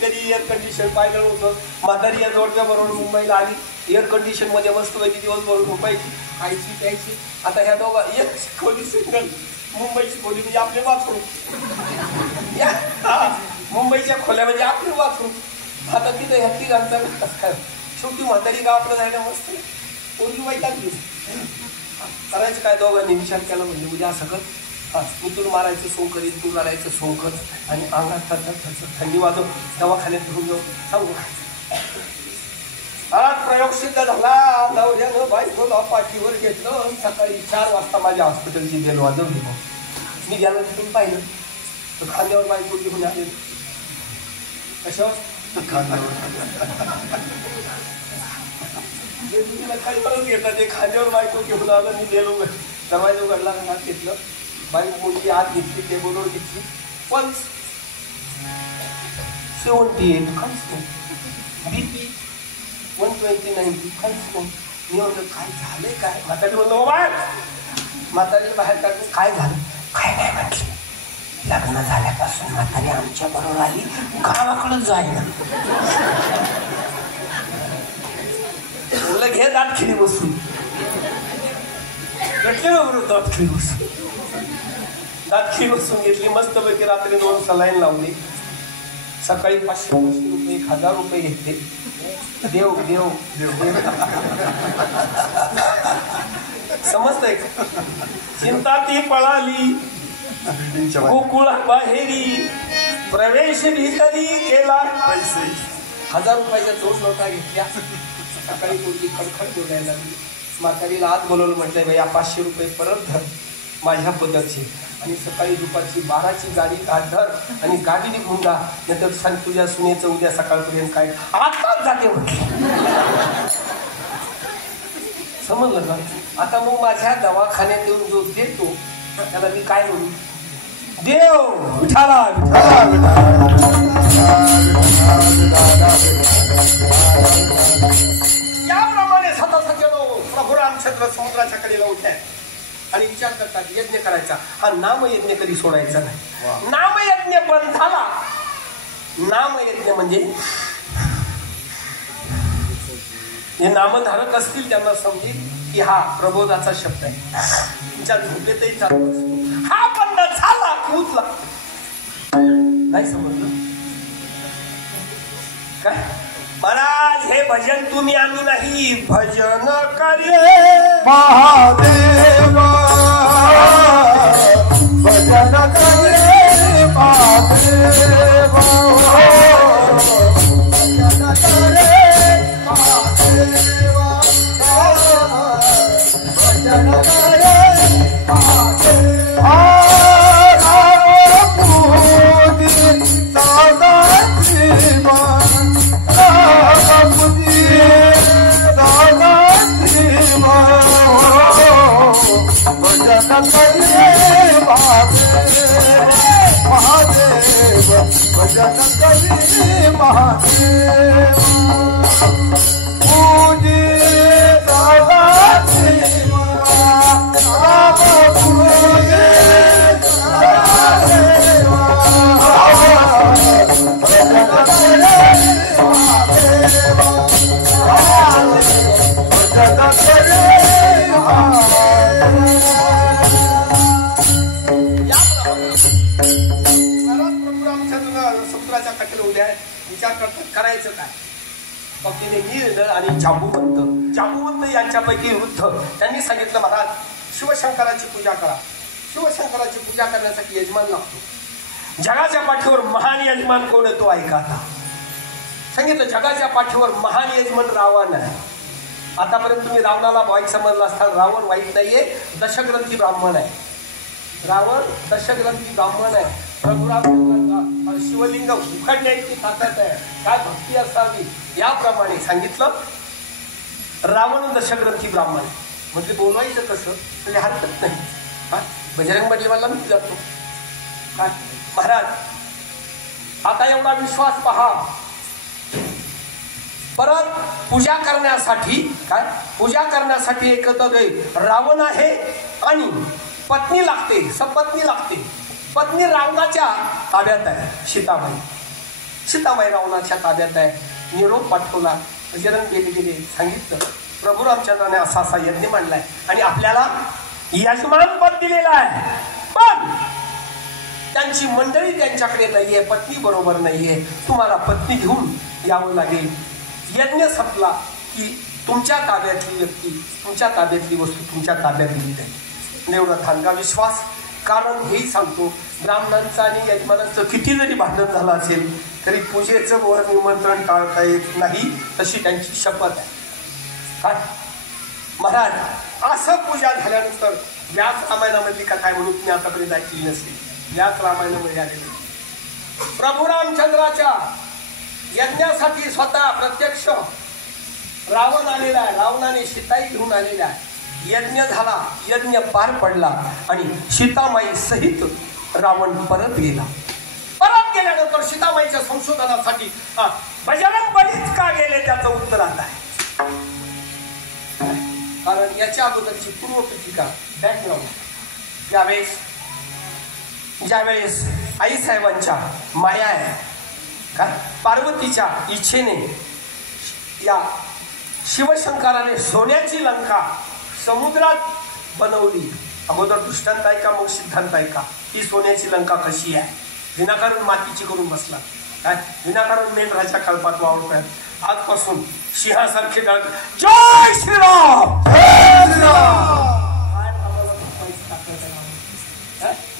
कधी एअर कंडिशन पाहिलं नव्हतं. म्हातारी या जोडप्या बरोबर मुंबईला आली एअर कंडिशन मध्ये मस्त पैकी दिवसभर झोपायची खायची प्यायची. आता ह्या दोघा एक खोली सिंगल मुंबईची खोली म्हणजे आपले बाथरूम मुंबईच्या खोल्या म्हणजे आपले बाथरूम. आता तिथं ह्या तिघांचा शेवटी म्हातारी गावाकडे जायला मस्त पोरगी वाईट लागली. करायचं काय दोघांनी विचार केला म्हणजे उद्या असं कर मी तुला मारायचं सोंग करीन तू करायचं सोंग कर आणि अंगात थंडी वाजव दवाखान्यात घेऊन जाऊ सांगू. आज प्रयोग सिद्ध झाला. नवऱ्यानं बायकोला पाठीवर घेतलं. सकाळी 4 वाजता माझ्या हॉस्पिटलची बेल वाजवली. मी गेलो तिथून पाहिलं तर खांद्यावर बायको घेऊन आले. कशावर? खाली परत घेतलं ते खांद्यावर बायको घेऊन आलं. मी गेलो दरवाजा उघडला हात घेतलं बाईक मुलगी आत घेतली टेबलवर घेतली. पण 78 BP 120-90 मी म्हणलं काय झालंय काय? म्हातारी म्हणलं बाहेर म्हातारी बाहेर काढून काय झालं? काय नाही म्हटलं लग्न झाल्यापासून म्हातारी आमच्या बरोबर आली गावाकडं जायला. म्हणलं घे दाटखिळी बसून भेटले ना बरोबर दाटखिळी बसून दाटखिळी बसून घेतली मस्तपैकी. रात्री 2 सलाईन लावली. सकाळी 500 रुपये 1000 रुपये घेतले. देव देव देव समजतंय का? चिंता ती पळाली गोकुळा बाहेरी प्रवेश भीतरी केला. 1000 रुपयाच्या 2 नोटा घेतल्या. सकाळी मुलगी खडखड बोलायला लागली. म्हातारीला आत बोलवलं म्हटलं भैया 500 रुपये परत धर माझ्या पदरची आणि सकाळी दुपारची 12ची गाडी धर आणि गाडी निघून जा नंतर सांग तुझ्या सुनेचं उद्या सकाळपर्यंत काय आताच जाते म्हटलं. समजलं का? आता मग माझ्या दवाखान्यात येऊन जो देतो त्याला मी काय म्हणू? देव विठाला याप्रमाणे सतसचनो प्रभू रामचंद्र समुद्राच्या कडेला उठल्या आणि विचार करतात यज्ञ करायचा. हा नामयज्ञ कधी सोडायचा नाही. नामयज्ञ पण झाला. नामयज्ञ म्हणजे हे नामधारक असतील त्यांना समजेल की हा प्रबोधाचा शब्द आहे. तुमच्या झोपेतही चालू असतो. हा बंद झाला की उचला. नाही समजलं काय? महाराज हे भजन तुम्ही आम्ही नाही भजन करे महादेव भजन करे महादेव भजन करे महादेव भजन करे महादेव महादेव भजन करे महादेव पूजे दादा देवा राम पूजे दादा देवा भजन करे महादेव भजन करे महादेव समुद्राच्या काठीला उभे आहेत, विचार करतात करायचं काय. मग तिने नील आणि जांबुवंत यांच्यापैकी वृद्ध त्यांनी सांगितलं, महाराज शिवशंकराची पूजा करा. शिवशंकराची पूजा करण्यासाठी यजमान लागतो. जगाच्या पाठीवर महान यजमान कोण आहे तो ऐका. आता सांगितलं जगाच्या पाठीवर महान यजमान रावण आहे. आतापर्यंत तुम्ही रावणाला वाईट समजला असता. रावण वाईट नाहीये, दशग्रंथी ब्राह्मण आहे. रावण दशग्रंथी ब्राह्मण आहे. प्रभुराम शिवलिंग उखडण्याची ताकद आहे. काय भक्ती असावी याप्रमाणे सांगितलं. रावण दशग्रंथी ब्राह्मण म्हणजे बोलवायचं कसं म्हणजे हरकत नाही. बजरंग बलीवाला मी जातो काय महाराज. आता एवढा विश्वास पहा. परत पूजा करण्यासाठी काय पूजा करण्यासाठी एकत्र रावण आहे आणि पत्नी लागते, सपत्नी लागते. पत्नी रावणाच्या ताब्यात आहे. सीताबाई रावणाच्या ताब्यात आहे. निरोप पाठवला. बजरंग गेले सांगितलं प्रभू रामचंद्राने असा असा यज्ञ मांडलाय आणि आपल्याला यजमान पद दिलेलं आहे. पण त्यांची मंडळी त्यांच्याकडे नाहीये, पत्नी बरोबर नाहीये. तुम्हाला पत्नी घेऊन यावं लागेल. यज्ञ संपला की तुमच्या ताब्यातली व्यक्ती, तुमच्या ताब्यातली वस्तू तुमच्या ताब्यात दिली जाईल. एवढा थांगा विश्वास. कारण हेही सांगतो, ब्राह्मणांचं आणि यजमानांचं किती जरी भांडण झालं असेल तरी पूजेचं वर निमंत्रण टाळता येत नाही. तशी त्यांची शपथ आहे. काय महाराज असं पूजा झाल्यानंतर व्यास रामायणामधली कथा म्हणून तुम्ही आतापर्यंत ऐकली नसेल. व्यास रामायणामध्ये आलेली प्रभू रामचंद्राच्या यज्ञासाठी स्वतः प्रत्यक्ष रावण आलेला आहे. रावणाने सीताई घेऊन आलेला आहे. यज्ञ झाला, यज्ञ पार पडला आणि सीतामाई सहित रावण परत गेला. परत गेल्यानंतर सीतामाईच्या संशोधनासाठी बजरंग बलीच का गेले त्याचं उत्तर आता आहे. कारण याच्या अगोदरची पूर्वपीठिका बॅकग्राऊंड. ज्यावेळेस आईसाहेबांच्या माया आहे काय पार्वतीच्या इच्छेने या शिवशंकराने सोन्याची लंका समुद्रात बनवली. अगोदर दृष्टांत आहे का मग सिद्धांत आहे का. ही सोन्याची लंका कशी आहे. विनाकारण मातीची करून बसला काय. विनाकारण मेंढराच्या कल्पात वावरतात. आजपासून सिंहासारखे जय श्रीराम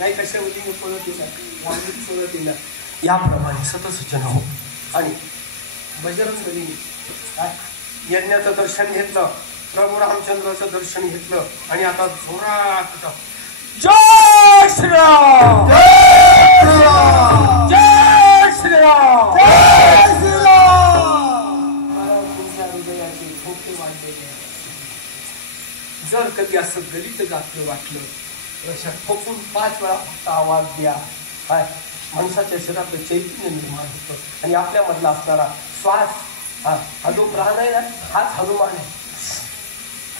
नाही कशावधी पळत येणार याप्रमाणे सतसचन हो. आणि बजरंग बलीने काय यज्ञाचं दर्शन घेतलं, प्रभू रामचंद्राचं दर्शन घेतलं आणि आता जोरात जय श्रीराम जय श्रीराम जय श्रीराम. तुमच्या हृदयाचे ठोके वाढलेले. जर कधी असं गलित गाठलं वाटलं अशा ठोकून 5 वेळा फक्त आवाज द्या. काय माणसाच्या शरीरातलं चैतन्य निर्माण होतं आणि आपल्यामधला असणारा श्वास हा जो प्राण आहे ना हाच हनुमान आहे.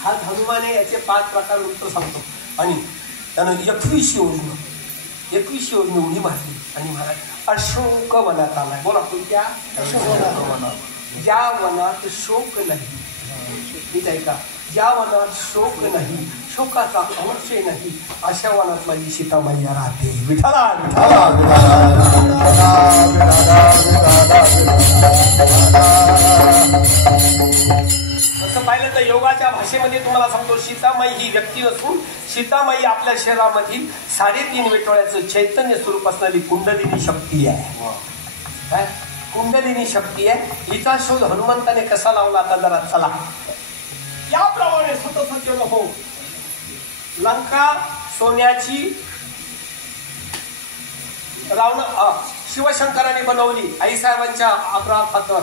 हाच हनुमान आहे. याचे 5 प्रकार उत्तर सांगतो. आणि त्यानं 21 योजना उडी मारली आणि महाराज अशोक वनात आलाय. बोला कोणत्या ज्या वनात शोक नाही. ठीक आहे का. ज्या वनात शोक नाही, शोकाचा अवश्य नाही, अशा वनात माझी सीतामाई राहते. विठ्ठला असं पाहिलं तर योगाच्या भाषेमध्ये तुम्हाला सांगतो सीतामाई ही व्यक्ती नसून सीतामाई आपल्या शरीरामधील 3.5 विटोळ्याचं चैतन्य स्वरूप असणारी कुंडलिनी शक्ती आहे. कुंडलिनी शक्ती आहे. हिचा शोध हनुमंताने कसा लावला आता जरा चला. याप्रमाणे सतसचन हो. लंका सोन्याची शिवशंकराने बनवली आईसाहेबांच्या आग्रहाखातर.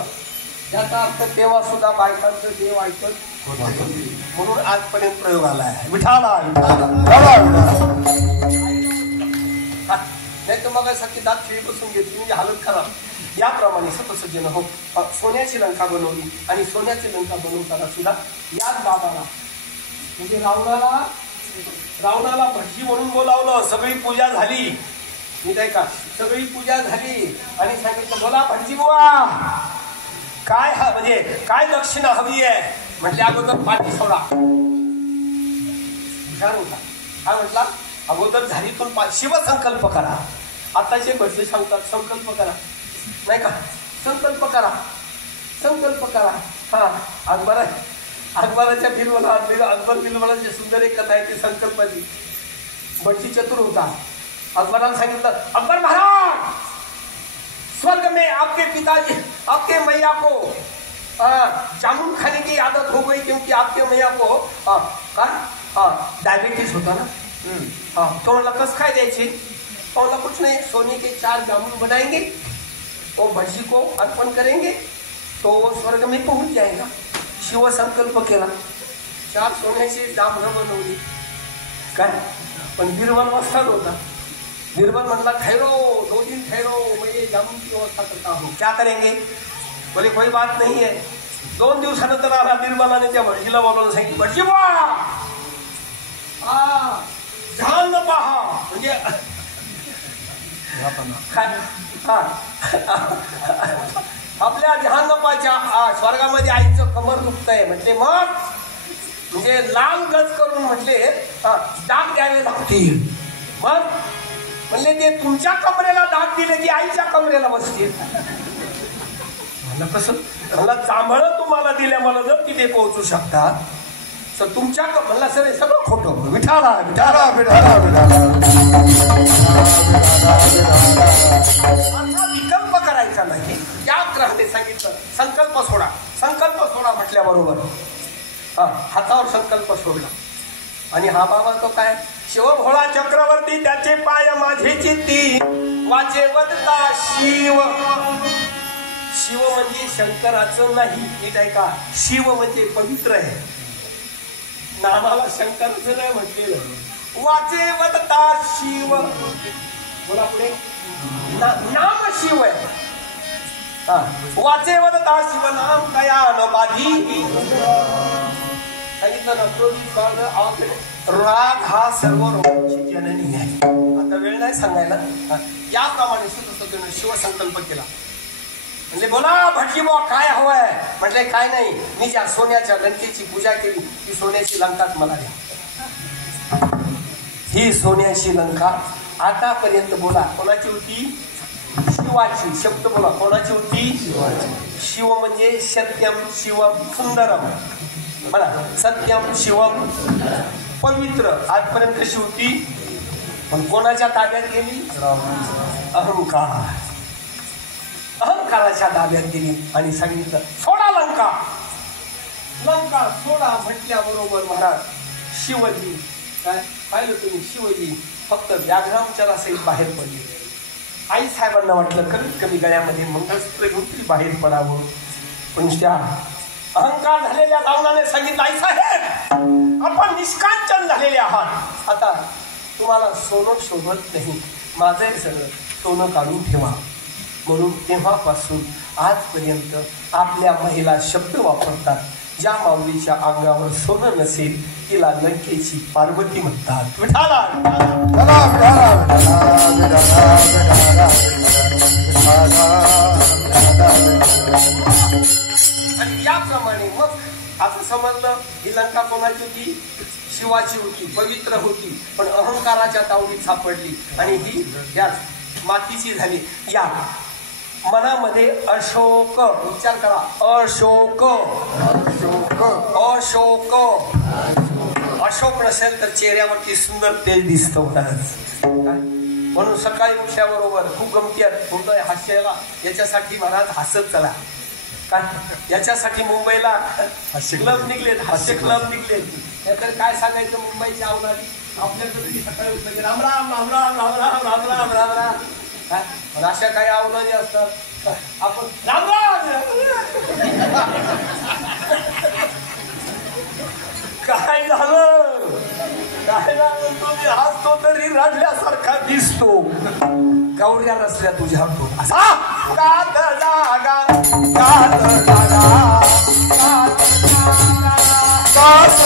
याचा अर्थ तेव्हा सुद्धा बायकांचं देव ऐकत म्हणून आजपर्यंत प्रयोग आला आहे. विठाला नाही तर मग सारखी दात खिळी बसून घेतली म्हणजे हालत खराब. याप्रमाणे सतसज्जन हो. सोन्याची लंका बनवली आणि सोन्याची लंका बनवताना सुद्धा याच बाबाला म्हणजे रावणाला भटजी म्हणून बोलावलं. सगळी पूजा झाली. मी काय का सगळी पूजा झाली आणि सांगितलं बोला भटजी बुवा काय म्हणजे काय दक्षिणा हवी आहे. म्हटले अगोदर पाठी सोडा. हुशार होता. काय म्हटला अगोदर झालीतून शिवसंकल्प करा. आताचे भटजी सांगतात संकल्प करा. नाही का? संकल्प करा, संकल्प करा. हा अकबराच्या बिरबला, अकबर बिरबलाची सुंदर एक कथा आहे ती संकल्पाची. बच्ची चतुर होता. अकबराने सांगितलं, अकबर महाराज, स्वर्ग में आपके पिताजी, आपके मैया को जामुन खाने की आदत हो गई क्योंकि आपके मैया को डायबिटीज होता ना. तो मला कस काय द्यायची? तो मला कुछ नहीं, सोने के 4 जामुन बनाएंगे, वो भटजी को अर्पण करेंगे तो वो स्वर्ग में पहुंच जाएगा. शिव संकल्प केला, 4 सोन्याची जांभळं बनवली. काय पण बिरबल मस्तान होता. बिरबल म्हणला, ठहरो 2 दिन ठहरो, मैं ये जामुन की व्यवस्था करता हूँ. क्या करेंगे? बोले कोई बात नहीं है. 2 दिवसानंतर आला बिरबलाने त्या भटजीला बोलावून सांगितलं, भटजी ध्यान न पहा म्हणजे आपल्या ध्यानपाच्या स्वर्गामध्ये आईचं कमर दुखतंय म्हटले. मग म्हणजे लाल गज करून म्हटले डाग द्यावे लागतील. मग म्हणले ते तुमच्या कमरेला डाग दिले की आईच्या कमरेला बसतील. म्हणलं कसं? मला जांभळं तुम्हाला दिल्या मला जर तिथे पोहोचू शकतात तर तुमच्या म्हणला सर सगळं खोटं. विठाला विठाला विठाला विकल्प करायचा नाही. त्या ग्रहाने सांगितलं संकल्प सोडा, संकल्प सोडा म्हटल्याबरोबर हातावर संकल्प सोडला. आणि हा बाबा तो काय, शिवभोळा चक्रवर्ती त्याचे पाय माझे चित्ती वाचे वदता शिव. शिव म्हणजे शंकराचं नाही, नीट आहे का? शिव म्हणजे पवित्र आहे. नामाला शंकराचं नाही म्हटलेलं. वाचे वदता शिव, बोला पुढे. नाम शिव आहे. वाचे वदता शिव नाम कया न बाधी. सांगितलं ना, राग हा सर्व रोगांची जननी आहे. आता वेळ नाही सांगायला. याप्रमाणे सुद्धा शिवसंकल्प केला. म्हणजे बोला भटजी बुवा काय हवंय? म्हटले काय नाही, मी ज्या सोन्याच्या लंकेची पूजा केली ती सोन्याची लंकाच मला द्या. ही सोन्याची लंका आतापर्यंत बोला कोणाची होती? शिवाची. शब्द बोला कोणाची होती? शिवाची. शिव म्हणजे सत्यम शिवम सुंदरम. बघा सत्यम शिवम पवित्र. आजपर्यंत कशी होती? पण कोणाच्या ताब्यात गेली? अहंकार. अहंकाराच्या ताब्यात गेली आणि सांगितलं सोडा लंका. लंका सोडा म्हटल्याबरोबर महाराज शिवजी काय पाहिलं तुम्ही? शिवजी फक्त व्याघ्रांच्या बाहेर पडले. आई साहेबांना वाटलं कमीत कमी गळ्यामध्ये मंगळसूत्र घेऊन तरी बाहेर पडावं. पण त्या अहंकार झालेल्या रावणाने सांगितलं, आई साहेब आपण निष्कांचन झालेले आहात, आता तुम्हाला सोनं शोभत नाही, माझं सगळं सोनं काढून ठेवा. म्हणून तेव्हापासून आजपर्यंत आपल्या महिला शब्द वापरतात. ज्या माऊलीच्या अंगावर सोनं नसेल तिला लंकेची पार्वती म्हणतात. विठाला आणि याप्रमाणे मग असं समजलं ही लंका कोणाची होती? शिवाची होती, पवित्र होती, पण अहंकाराच्या तावडीत सापडली आणि ही या मातीची झाली. या मनामध्ये अशोक विचार करा. अशोक अशोक अशोक नसेल तर चेहऱ्यावरती सुंदर तेल दिसतं. म्हणून सकाळी उठल्याबरोबर खूप गमती होतं हास्याला. याच्यासाठी महाराज हसत चला. काय याच्यासाठी मुंबईला क्लब निघलेत, हास्य क्लब निघलेत. तर काय सांगायचं मुंबईची आवनारी आपल्याकडे सकाळी उठलं राम राम राम राम राम राम राम राम राम राम. अशा काही आवनारी असतात आपण राम राम. काय झालं? काय झालं? तुम्ही हसतो तरी रडल्यासारखा दिसतो. गौऱ्या रचल्या तुझ्या तो असा गात लागा गात लागा गात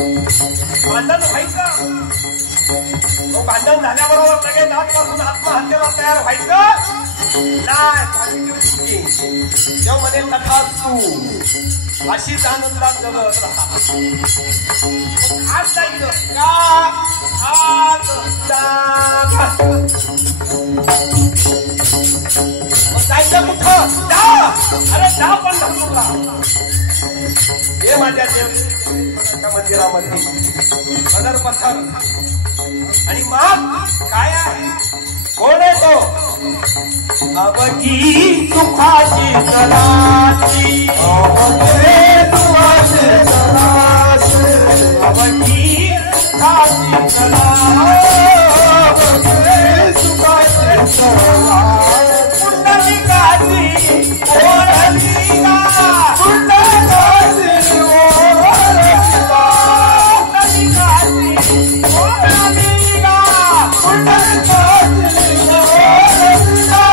भांडण व्हायचं, तो भांडण झाल्याबरोबर लगेच आजपासून आत्महत्येला तयार व्हायचं नाही. देव म्हणेल तथास्तु, अशीच आनंदात जगत राहा. आज जायचं का आज जायचं कुठं जा, अरे जा पण धरला हे माझ्या देवाच्या मंदिरामध्ये पदर पथर. आणि मग काय आहे, कोण आहे तो? अवघी सुखाची तलाशी, अवघी सुखाची तलाशी, अवघी सुखाची तलाशी, अवघी सुखाची तलाशी. पुंडलिकाची ओढलिका, पुंडलिकाची ओढलिका, पुंडलिकाची ओढलिका, पुंडलिकाची ओढलिका.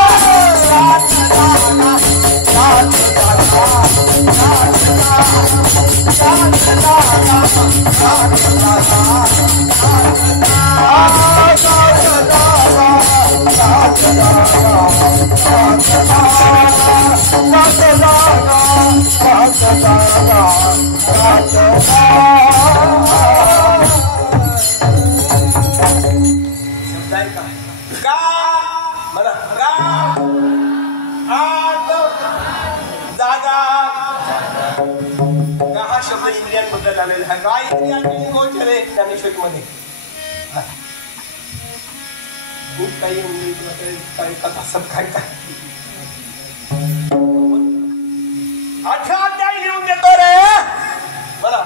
हा शब्द इंद्रियांबद्दल आलेला आहे. काय इंद्रियांची गोचर आहे ज्ञानेश्वरीमध्ये. खूप काही काय कथा काय काय 18 अध्याय लिहून देतो रे मला.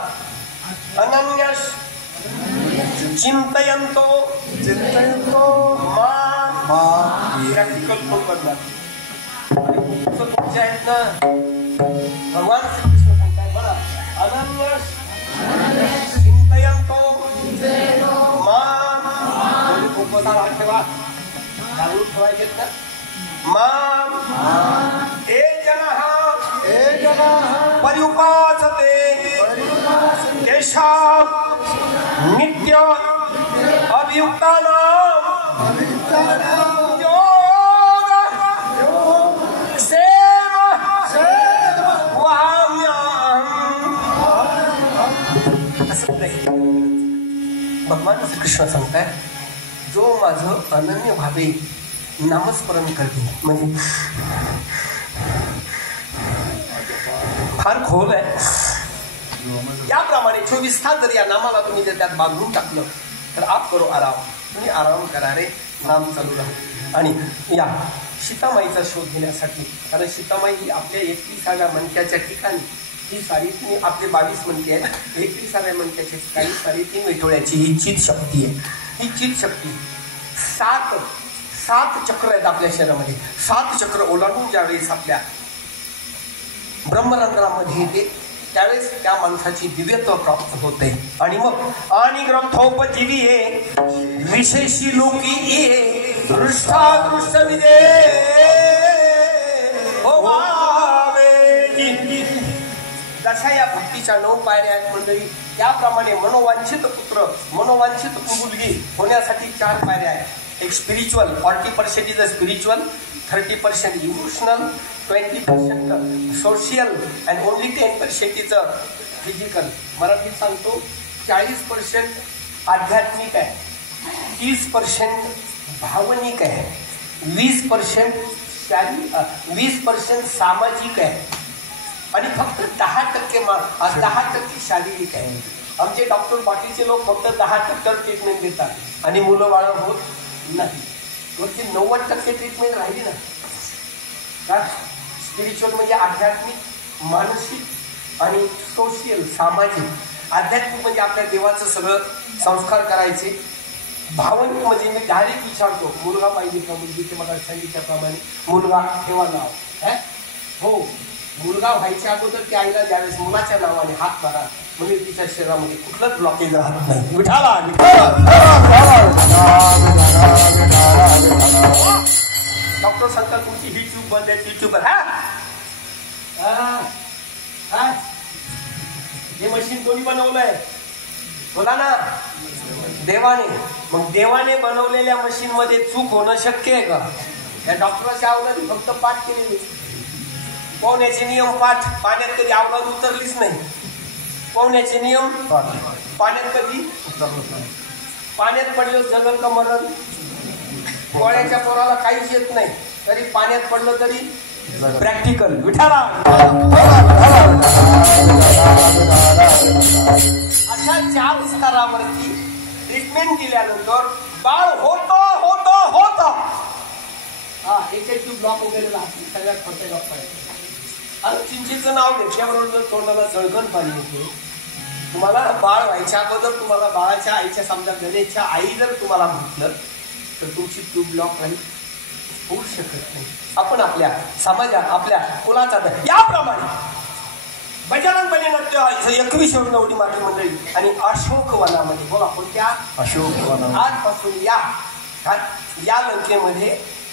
अनन्य चिंतयंतो प्रॅक्टिकल फोन करणार. तुमच्या आहेत ना भगवान श्रीकृष्ण सांगताय बघा. अनन्य चिंतयंतो मां, खूप मोठा ठेवा, चालू ठेवायचे ना. मां हे जनः पर्युपासते तेषां नित्य अभियुक्तानां योग क्षेम वाम्यहम्. असं नाही. भगवान श्रीकृष्ण सांगताय, जो माझं अनन्य भावे नामस्मरण करते, म्हणजे फार खोल आहे. याप्रमाणे 24 तास जर या नामाला तुम्ही जर त्यात बांधून टाकलं तर आप करो आराम. तुम्ही आराम करा रे, नाम चालू राहा. आणि या सीतामाईचा शोध घेण्यासाठी, कारण सीतामाई ही आपल्या 31व्या मणक्याच्या ठिकाणी, ही 3.5 आपले 22 मणके आहेत, 31व्या मणक्याच्या ठिकाणी 3.5 विठोळ्याची ही चित शक्ती आहे. ही चित शक्ती 7 चक्र आहेत आपल्या शरीरामध्ये. 7 चक्र ओलांडून ज्यावेळेस आपल्या ब्रह्मरंध्रामध्ये येते त्यावेळेस त्या माणसाची दिव्यत्व प्राप्त होते. आणि मग आणि ग्रंथोपजीवी हे विशेषी लोकी हे दृष्टादृष्ट विदे जशा या भक्तीच्या 9 पायऱ्या आहेत मंडळी, त्याप्रमाणे मनोवांछित पुत्र, मनोवांछित मुलगी होण्यासाठी 4 पायऱ्या आहेत. एक spiritual, 40% is a spiritual, 30% emotional, 20% social and only 10% is a physical. मराठीत सांगतो 40% आध्यात्मिक आहे, 30% भावनिक आहे, 20% सामाजिक आहे आणि फक्त 10% शारीरिक आहे. आमचे डॉक्टर बाकीचे लोक फक्त 10% ट्रीटमेंट देतात आणि मुलं बाळ होत नाही. वरती 90% ट्रीटमेंट राहिली ना. का स्पिरिच्युअल म्हणजे आध्यात्मिक, मानसिक आणि सोशियल, सामाजिक. आध्यात्मिक म्हणजे आपल्या देवाचं सगळं संस्कार करायचे. भावनिक म्हणजे मी डायरेक्ट विचारतो, मुलगा पाहिजे का मुलगी, ते मला सांगितल्याप्रमाणे मुलगा ठेवा नाव. हो, मुलगा व्हायच्या अगोदर त्या आईला ज्यावेळेस मुलाच्या नावाने हात मारा म्हणजे तिच्या शरीरामध्ये कुठलंच ब्लॉकेज राहत नाही. विठाला डॉक्टर सांगतात तुमची ही ट्यूब बंद आहे, ती ट्यूब. हे मशीन कोणी बनवलंय? बोला ना. देवाने. मग देवाने बनवलेल्या मशीन मध्ये चूक होणं शक्य आहे का? या डॉक्टरांच्या आवरात फक्त पाठ केलेली. पोहण्याचे नियम पाठ. पाण्यात कधी आवरात उतरलीच नाही. पोहण्याचे नियम पाण्यात कधी उतरलंच नाही. पाण्यात पडलं जगल का मरण. पोळ्याच्या पोराला काहीच येत नाही तरी पाण्यात पडलं तरी प्रॅक्टिकल. विठाला. अशा 4 स्तरावरती ट्रीटमेंट दिल्यानंतर बाळ होतं. HIV ब्लॉक वगैरे लागते सगळ्यात खोटे डॉक्टर आहे. आणि चिंचेचं नाव घेतल्याबरोबर जर तोंडाला सळगण पाणी येते. तुम्हाला बाळ व्हायच्या अगोदर तुम्हाला बाळाच्या आईच्या समजा गणेशच्या आई जर तुम्हाला म्हटलं तर तुमची ट्यूब ब्लॉक राहील. होऊ शकत नाही. आपण आपल्या समाजात आपल्या कुलाचा याप्रमाणे बजरंग बली नाट्य 21 नवडी माती मंडळी आणि अशोक वनामध्ये बोला कोणत्या अशोक वना. आजपासून या लंकेमध्ये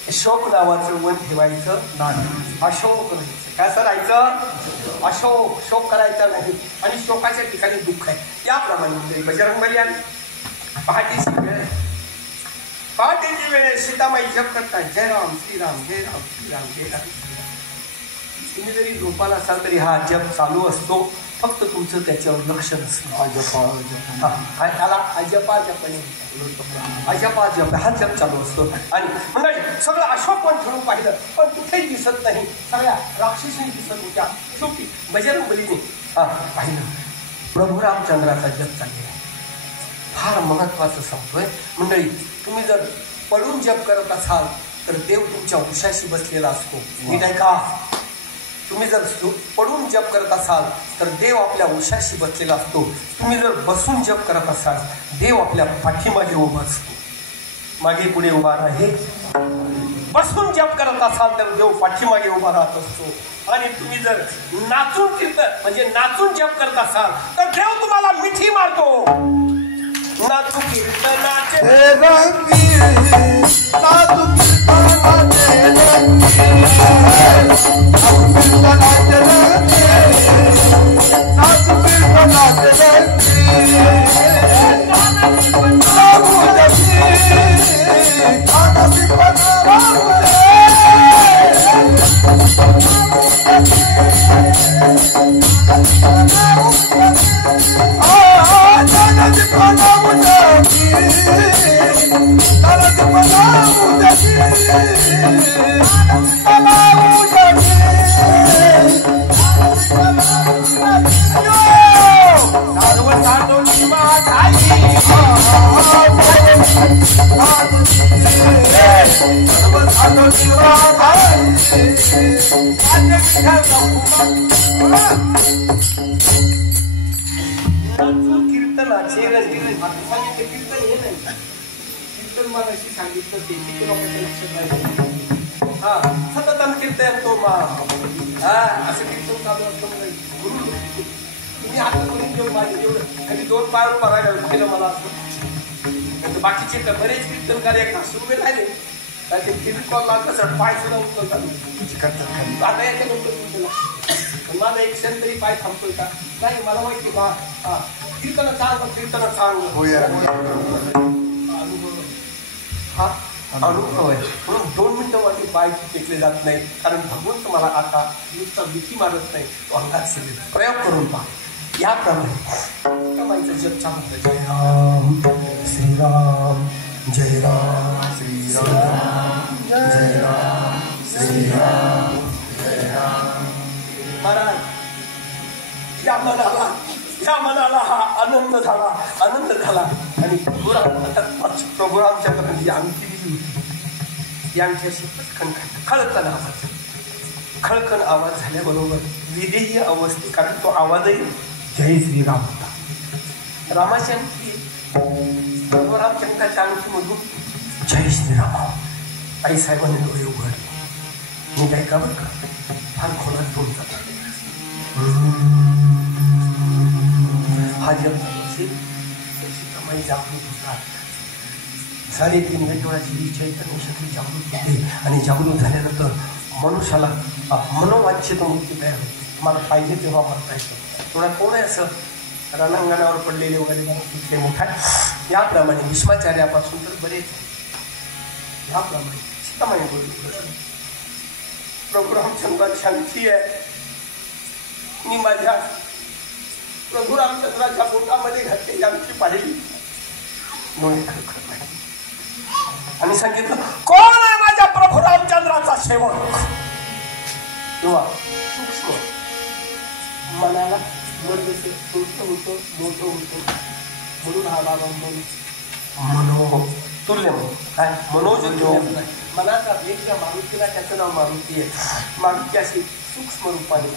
अशोक नावाचं वन ठेवायचं नाही. अशोक कसं राहायचं. अशोक शोक करायचा नाही. आणि शोकाच्या ठिकाणी दुःख आहे. याप्रमाणे बजरंग बली आणि पहाटेची वेळ सीतामाई जप करतात जय राम श्रीराम जय राम श्रीराम जय राम. तुम्ही जरी झोपाला असाल तरी हा जप चालू असतो. फक्त तुमचं त्याच्यावर लक्ष नसतं. त्याला अजपा जपणे अजपा जप हा जप चालू असतो. आणि मंडळी सगळं अशोक पण ठरून पाहिलं पण कुठेही दिसत नाही. सगळ्या राक्षसी दिसत होत्या. शेवटी बजरंग बलीने पाहिलं प्रभू रामचंद्राचा जप चाललेला आहे. फार महत्वाचं सांगतोय मंडळी. तुम्ही जर पडून जप करत असाल तर देव तुमच्या उशाशी बसलेला असतो. नीट आहे का? तुम्ही जर पडून जप करत असाल तर देव आपल्या उशाशी बसलेला असतो. तुम्ही जर बसून जप करत असाल देव आपल्या पाठीमागे उभा असतो. मागे पुढे उभा नाही. बसून जप करत असाल तर देव पाठीमागे उभा राहत असतो. आणि तुम्ही जर नाचून कीर्तन म्हणजे नाचून जप करत असाल तर देव तुम्हाला मिठी मारतो. नाचू कीर्तनाचे कीर्तनाचे कीर्तन हे नाही. कीर्तन मागाशी सांगितलं ते किती लोकांच्या लक्षात राहिलं. सततम कीर्तन तो असं कीर्तन चालू असतं. तुम्ही हात करून घेऊन माझे जेवढं कधी 2 पायावर बघायला केलं मला असं. बाकीचे बरेच कीर्तनकार एक सुरू राहिले ते फिरकॉल लागतं पाय सुद्धा उचलतात. आता याच्यानंतर माझा एक क्षण तरी पाय थांबतोय का नाही मला माहिती बा. कीर्तन चांगलं अनुभव आहे. म्हणून 2 मिनिटं माझी पाय टेकले जात नाही. कारण भगवंत मला आता नुसता भीती मारत नाही. तो अंगात सगळे प्रयोग करून पहा. याप्रमाणे माईचं जप चालू. जय राम श्रीराम जय राम श्रीराम जय राम श्रीराम जय राम. महाराज या मनाला हा आनंद झाला. आणि प्रभू रामचंद्रांनी जी अंगठी दिली होती ती अंगठी पटकन खळखण आवाज झाल्याबरोबर विधेय अवस्थे. कारण तो आवाजही जय श्रीराम होता. रामाची अंगठी प्रभू रामचंद्राच्या अंगठीमधून जय श्रीराम. आई साहेबांनी डोळे उघडले. मी काय का बरं का फार खोलात बोलून जातात. हा जप चालू असेल तर सीतामाई जागृत होतात. 3.5 वेटोळाची चैतन्य शक्ती जागृत होते. आणि जागृत झाल्यानंतर मनुष्याला मनोवांछित मृत्यू तयार होते. मला पाहिजे तेव्हा मरता येतं. थोडा कोण आहे असं रणांगणावर पडलेले वगैरे तिथे मोठा याप्रमाणे भीष्माचार्यापासून तर बरेच याप्रमाणे सीतामाई बोलली प्रभू रामचंद्राची शांती आहे. मी माझ्या प्रभू रामचंद्राच्या पोटामध्ये घातलेली आमची पाहिली आणि सांगितलं कोण आहे माझ्या प्रभू रामचंद्राचा सेवक. तेव्हा सूक्ष्म मनाला मन जसे सुस्त होतं मोठं होतं म्हणून हा बाबा मनो तुल्य काय मनोज मनाचा भेद ज्या मारुतीला त्याचं नाव मारुती आहे. मारुती अशी सूक्ष्म रूपाने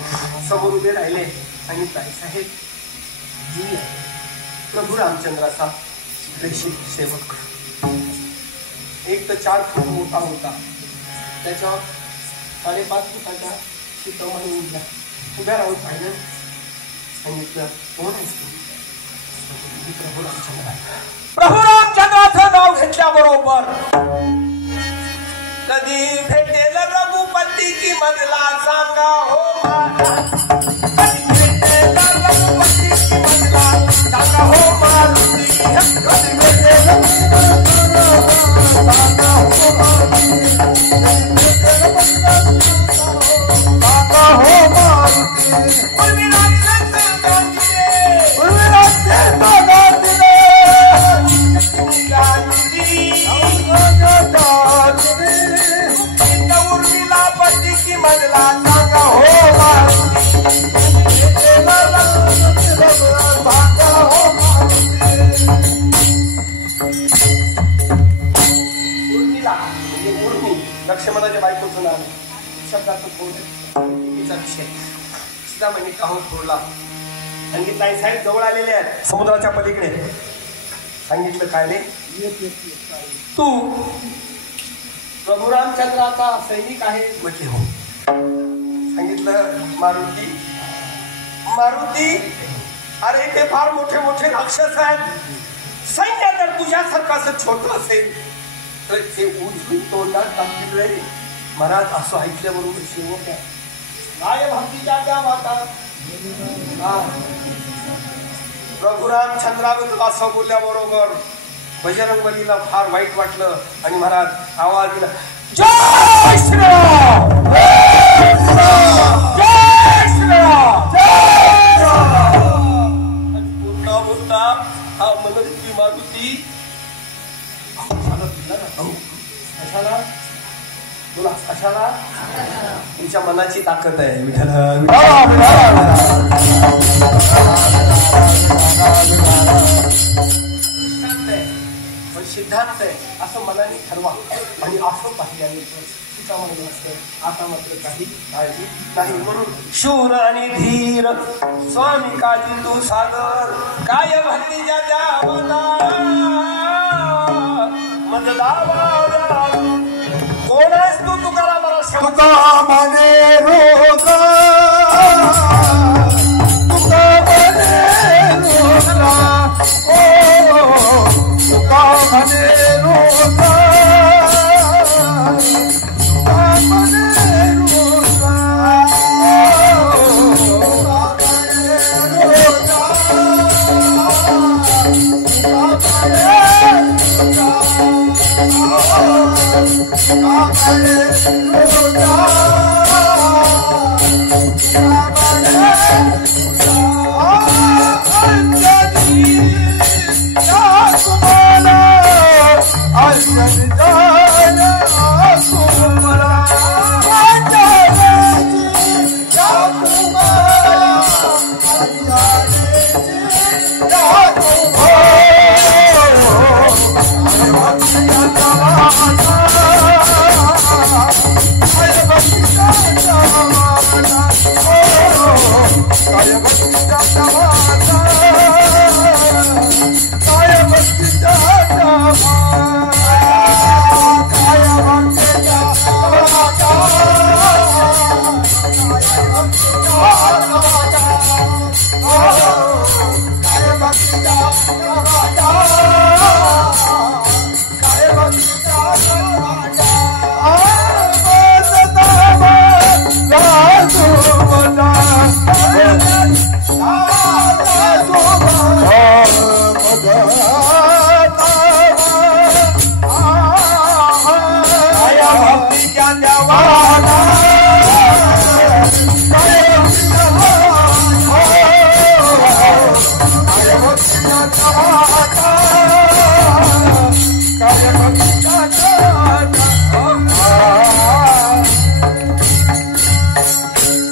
समोर उभे राहिले आणि साहेब जी प्रभू रामचंद्राचा प्रेषित सेवक. एक तर 4 फूट मोठा होता, त्याच्यावर 5.5 फुटाच्या सीतामाई उभ्या राहून पाहिलं. सांगितलं कोण असतो प्रभू रामचंद्र. प्रभू रामचंद्राचं नाव घेतल्याबरोबर कधी भेटेल रघुपती की मधला सांगा हो कधी भेटेल रघुपती की मधला सांगा हो मारुती. कधी भेटेल सांगा हो मारुती. सांगा हो मारुती. उर्मिला पती की मधला सांगा हो उर्मिला म्हणजे उर्मी लक्ष्मणाच्या बायकोचं नाव शब्दाचं तिचा विषय. सीतामाईने काहून फोडला सांगितलं आई साहेब जवळ आलेले आहेत समुद्राच्या पलीकडे. सांगितलं काय रे तू प्रभू रामचंद्राचा सैनिक आहे म्हटले हो. सांगितलं मारुती मारुती अरे ते फार मोठे मोठे राक्षस आहेत. सैन्य जर तुझ्यासारखं असं छोटं असेल तर ते उजवी तोंडात टाकतील रे. महाराज असं ऐकल्याबरोबर शेवट आहे काय भक्तीच्या त्या माता. प्रभू रामचंद्राबद्दल असं बोलल्याबरोबर बजरंगबलीला फार वाईट वाटलं आणि महाराज आवाज दिला जय श्रीराम जय श्रीराम जय श्रीराम. बोलता बोलता हा मनरूपी मारुती कशाला बोला कशाला तुमच्या मनाची ताकद आहे विठ्ठल. सिद्धांत आहे असं मनाने ठरवा आणि असं पाहिल्यानंतर सीतामाई असतं आता मात्र काही काळजी नाही. म्हणून शूर आणि धीर स्वामी काळजी तू सागर काय भक्ती ज्या कोण आहेस तू तुकारा मला तुका म्हणे रोगा तुका म्हणे रोगा ओ तुका म्हणे रोगा तुका म्हणे रोगा तुका म्हणे रोगा तुका म्हणे I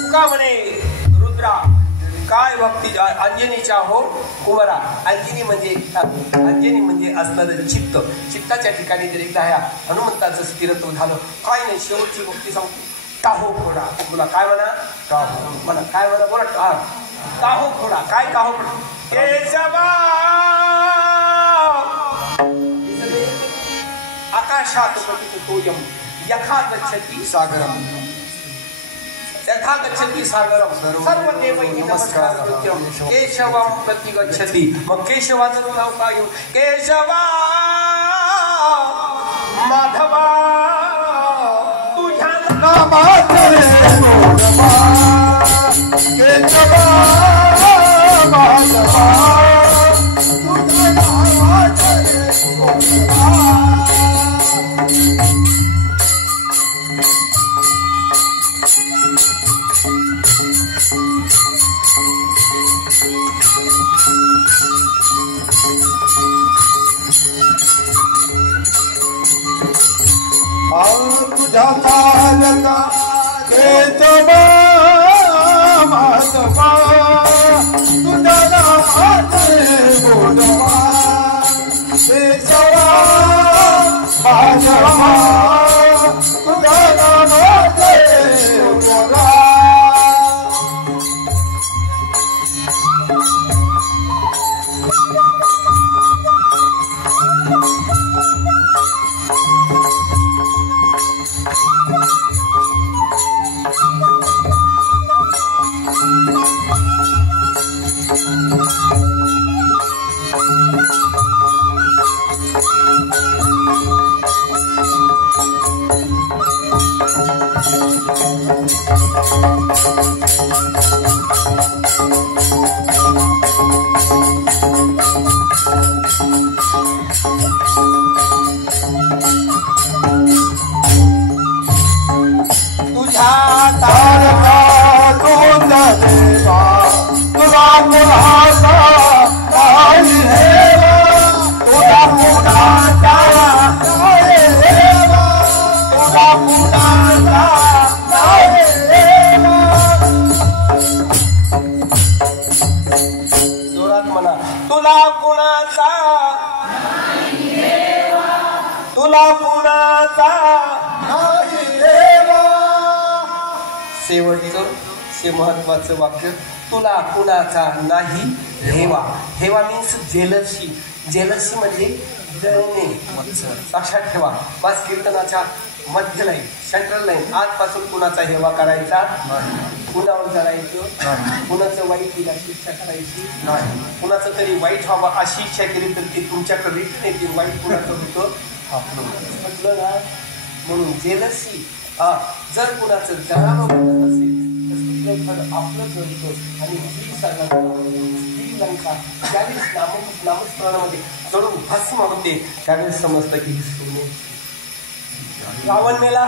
तुका म्हणे रुद्रा काय भक्ती अंजनीच्या हो कुमारा. अंजनी म्हणजे असणारं चित्त. चित्ताच्या ठिकाणी जर एकदा ह्या हनुमंताचं स्थिरत्व झालं काय नाही. शेवटची भक्ती सांगतो काहो फोडा. तुला काय म्हणा काहो म्हणा. काय म्हणा बोला काहो फोडा. काय काहो फोडा. केशवा आकाशात पतितोयम यथा गच्छति सागरम यथा गच्छति सागरम सर्वदेवैः नमस्कारं केशवं प्रति गच्छति. मग केशवाचं नाव काय घेऊ. केशवा माधवा तुझ्या नामाचे मोडवा केशवा माधवा तुझ्या नामाचे मोडवा. तुझ्या पालका केशवा माधवा तुझ्या नामाचे मोडवा केशवा माधवा तुझ्या नामाचे मोडवा. शेवटचं महत्वाचं वाक्य तुला कुणाचा नाही हेवा. हेवा मीन्स जेलसी. जेलसी म्हणजे जळणे. लक्षात ठेवा बस कीर्तनाच्या मध्य लाईन सेंट्रल लाईन आजपासून कुणाचा हेवा करायचा कुणावर जळायचं. कुणाचं वाईट केलं शिक्षा करायची नाही. कुणाचं तरी वाईट व्हावं अशी इच्छा केली तर ती तुमच्याकडे रिटर्न येते. वाईट कुणाचं होतं म्हटलं ना. म्हणून जेलसी जर कुणाचं जळावं म्हणत असेल तर आपलं जळतं. आणि श्रीलंका त्यावेळेस नामस्मरणामध्ये जळून भस्म होते. त्यावेळेस समजतं की सोने रावण मेला.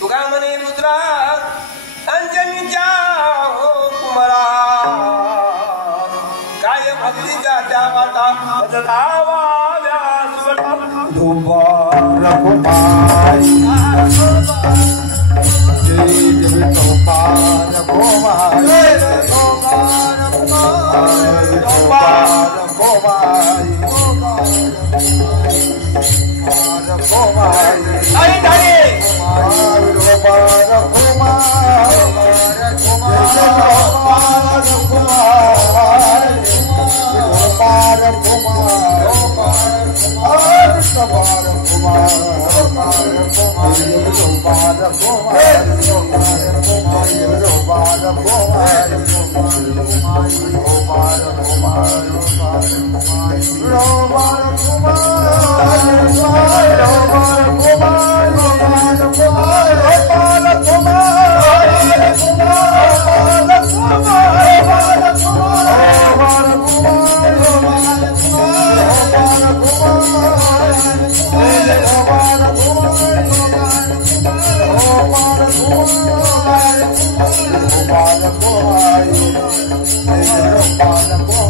तू काय म्हणे रुद्रा अंजनीच्या हो कुमारा काय भक्तीच्या त्या वाटा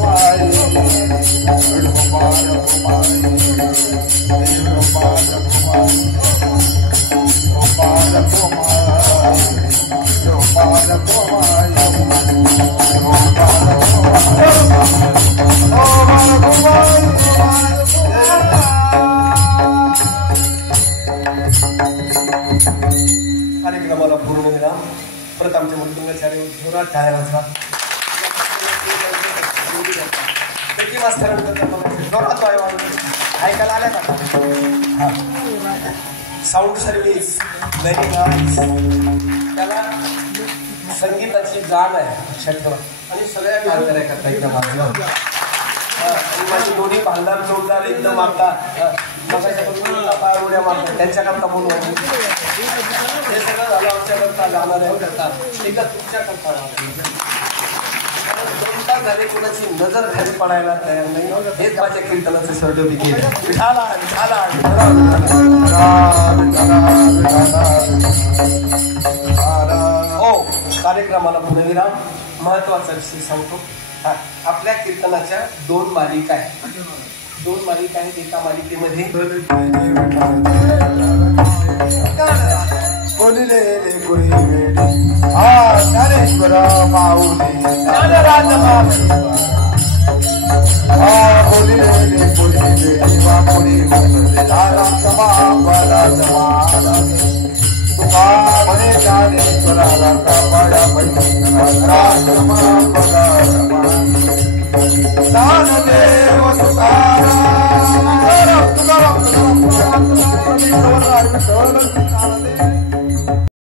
Bye. जोरात टाळ्या वाजवा. किती मास्तरांकडे जोरात टाळ्या वाजवा. ऐकायला आल्या का? Sound service very nice. त्याला संगीताची जाण आहे लक्षात ठेवा. आणि सगळ्या कामगाऱ्या करता एकदम आपलं. आणि माझी दोन्ही भांडार जोरदार एकदम आता उड्या मारतात त्यांच्याकरता बोलू. हे सगळं झालं आमच्याकरता जाणाऱ्या करता एकदा तुमच्याकरता दोन तास झाले कोणाची नजर खाली पडायला तयार नाही. हेच माझ्या कीर्तनाचं सर्टिफिकेट. हो कार्यक्रमाला पुनर्विराम. महत्वाचा विषय सांगतो. आपल्या कीर्तनाच्या 2 मालिका आहेत. 2 मालिका आहेत. एका मालिकेमध्ये ज्ञानेश्वर माऊली ज्ञानराज तुकाराम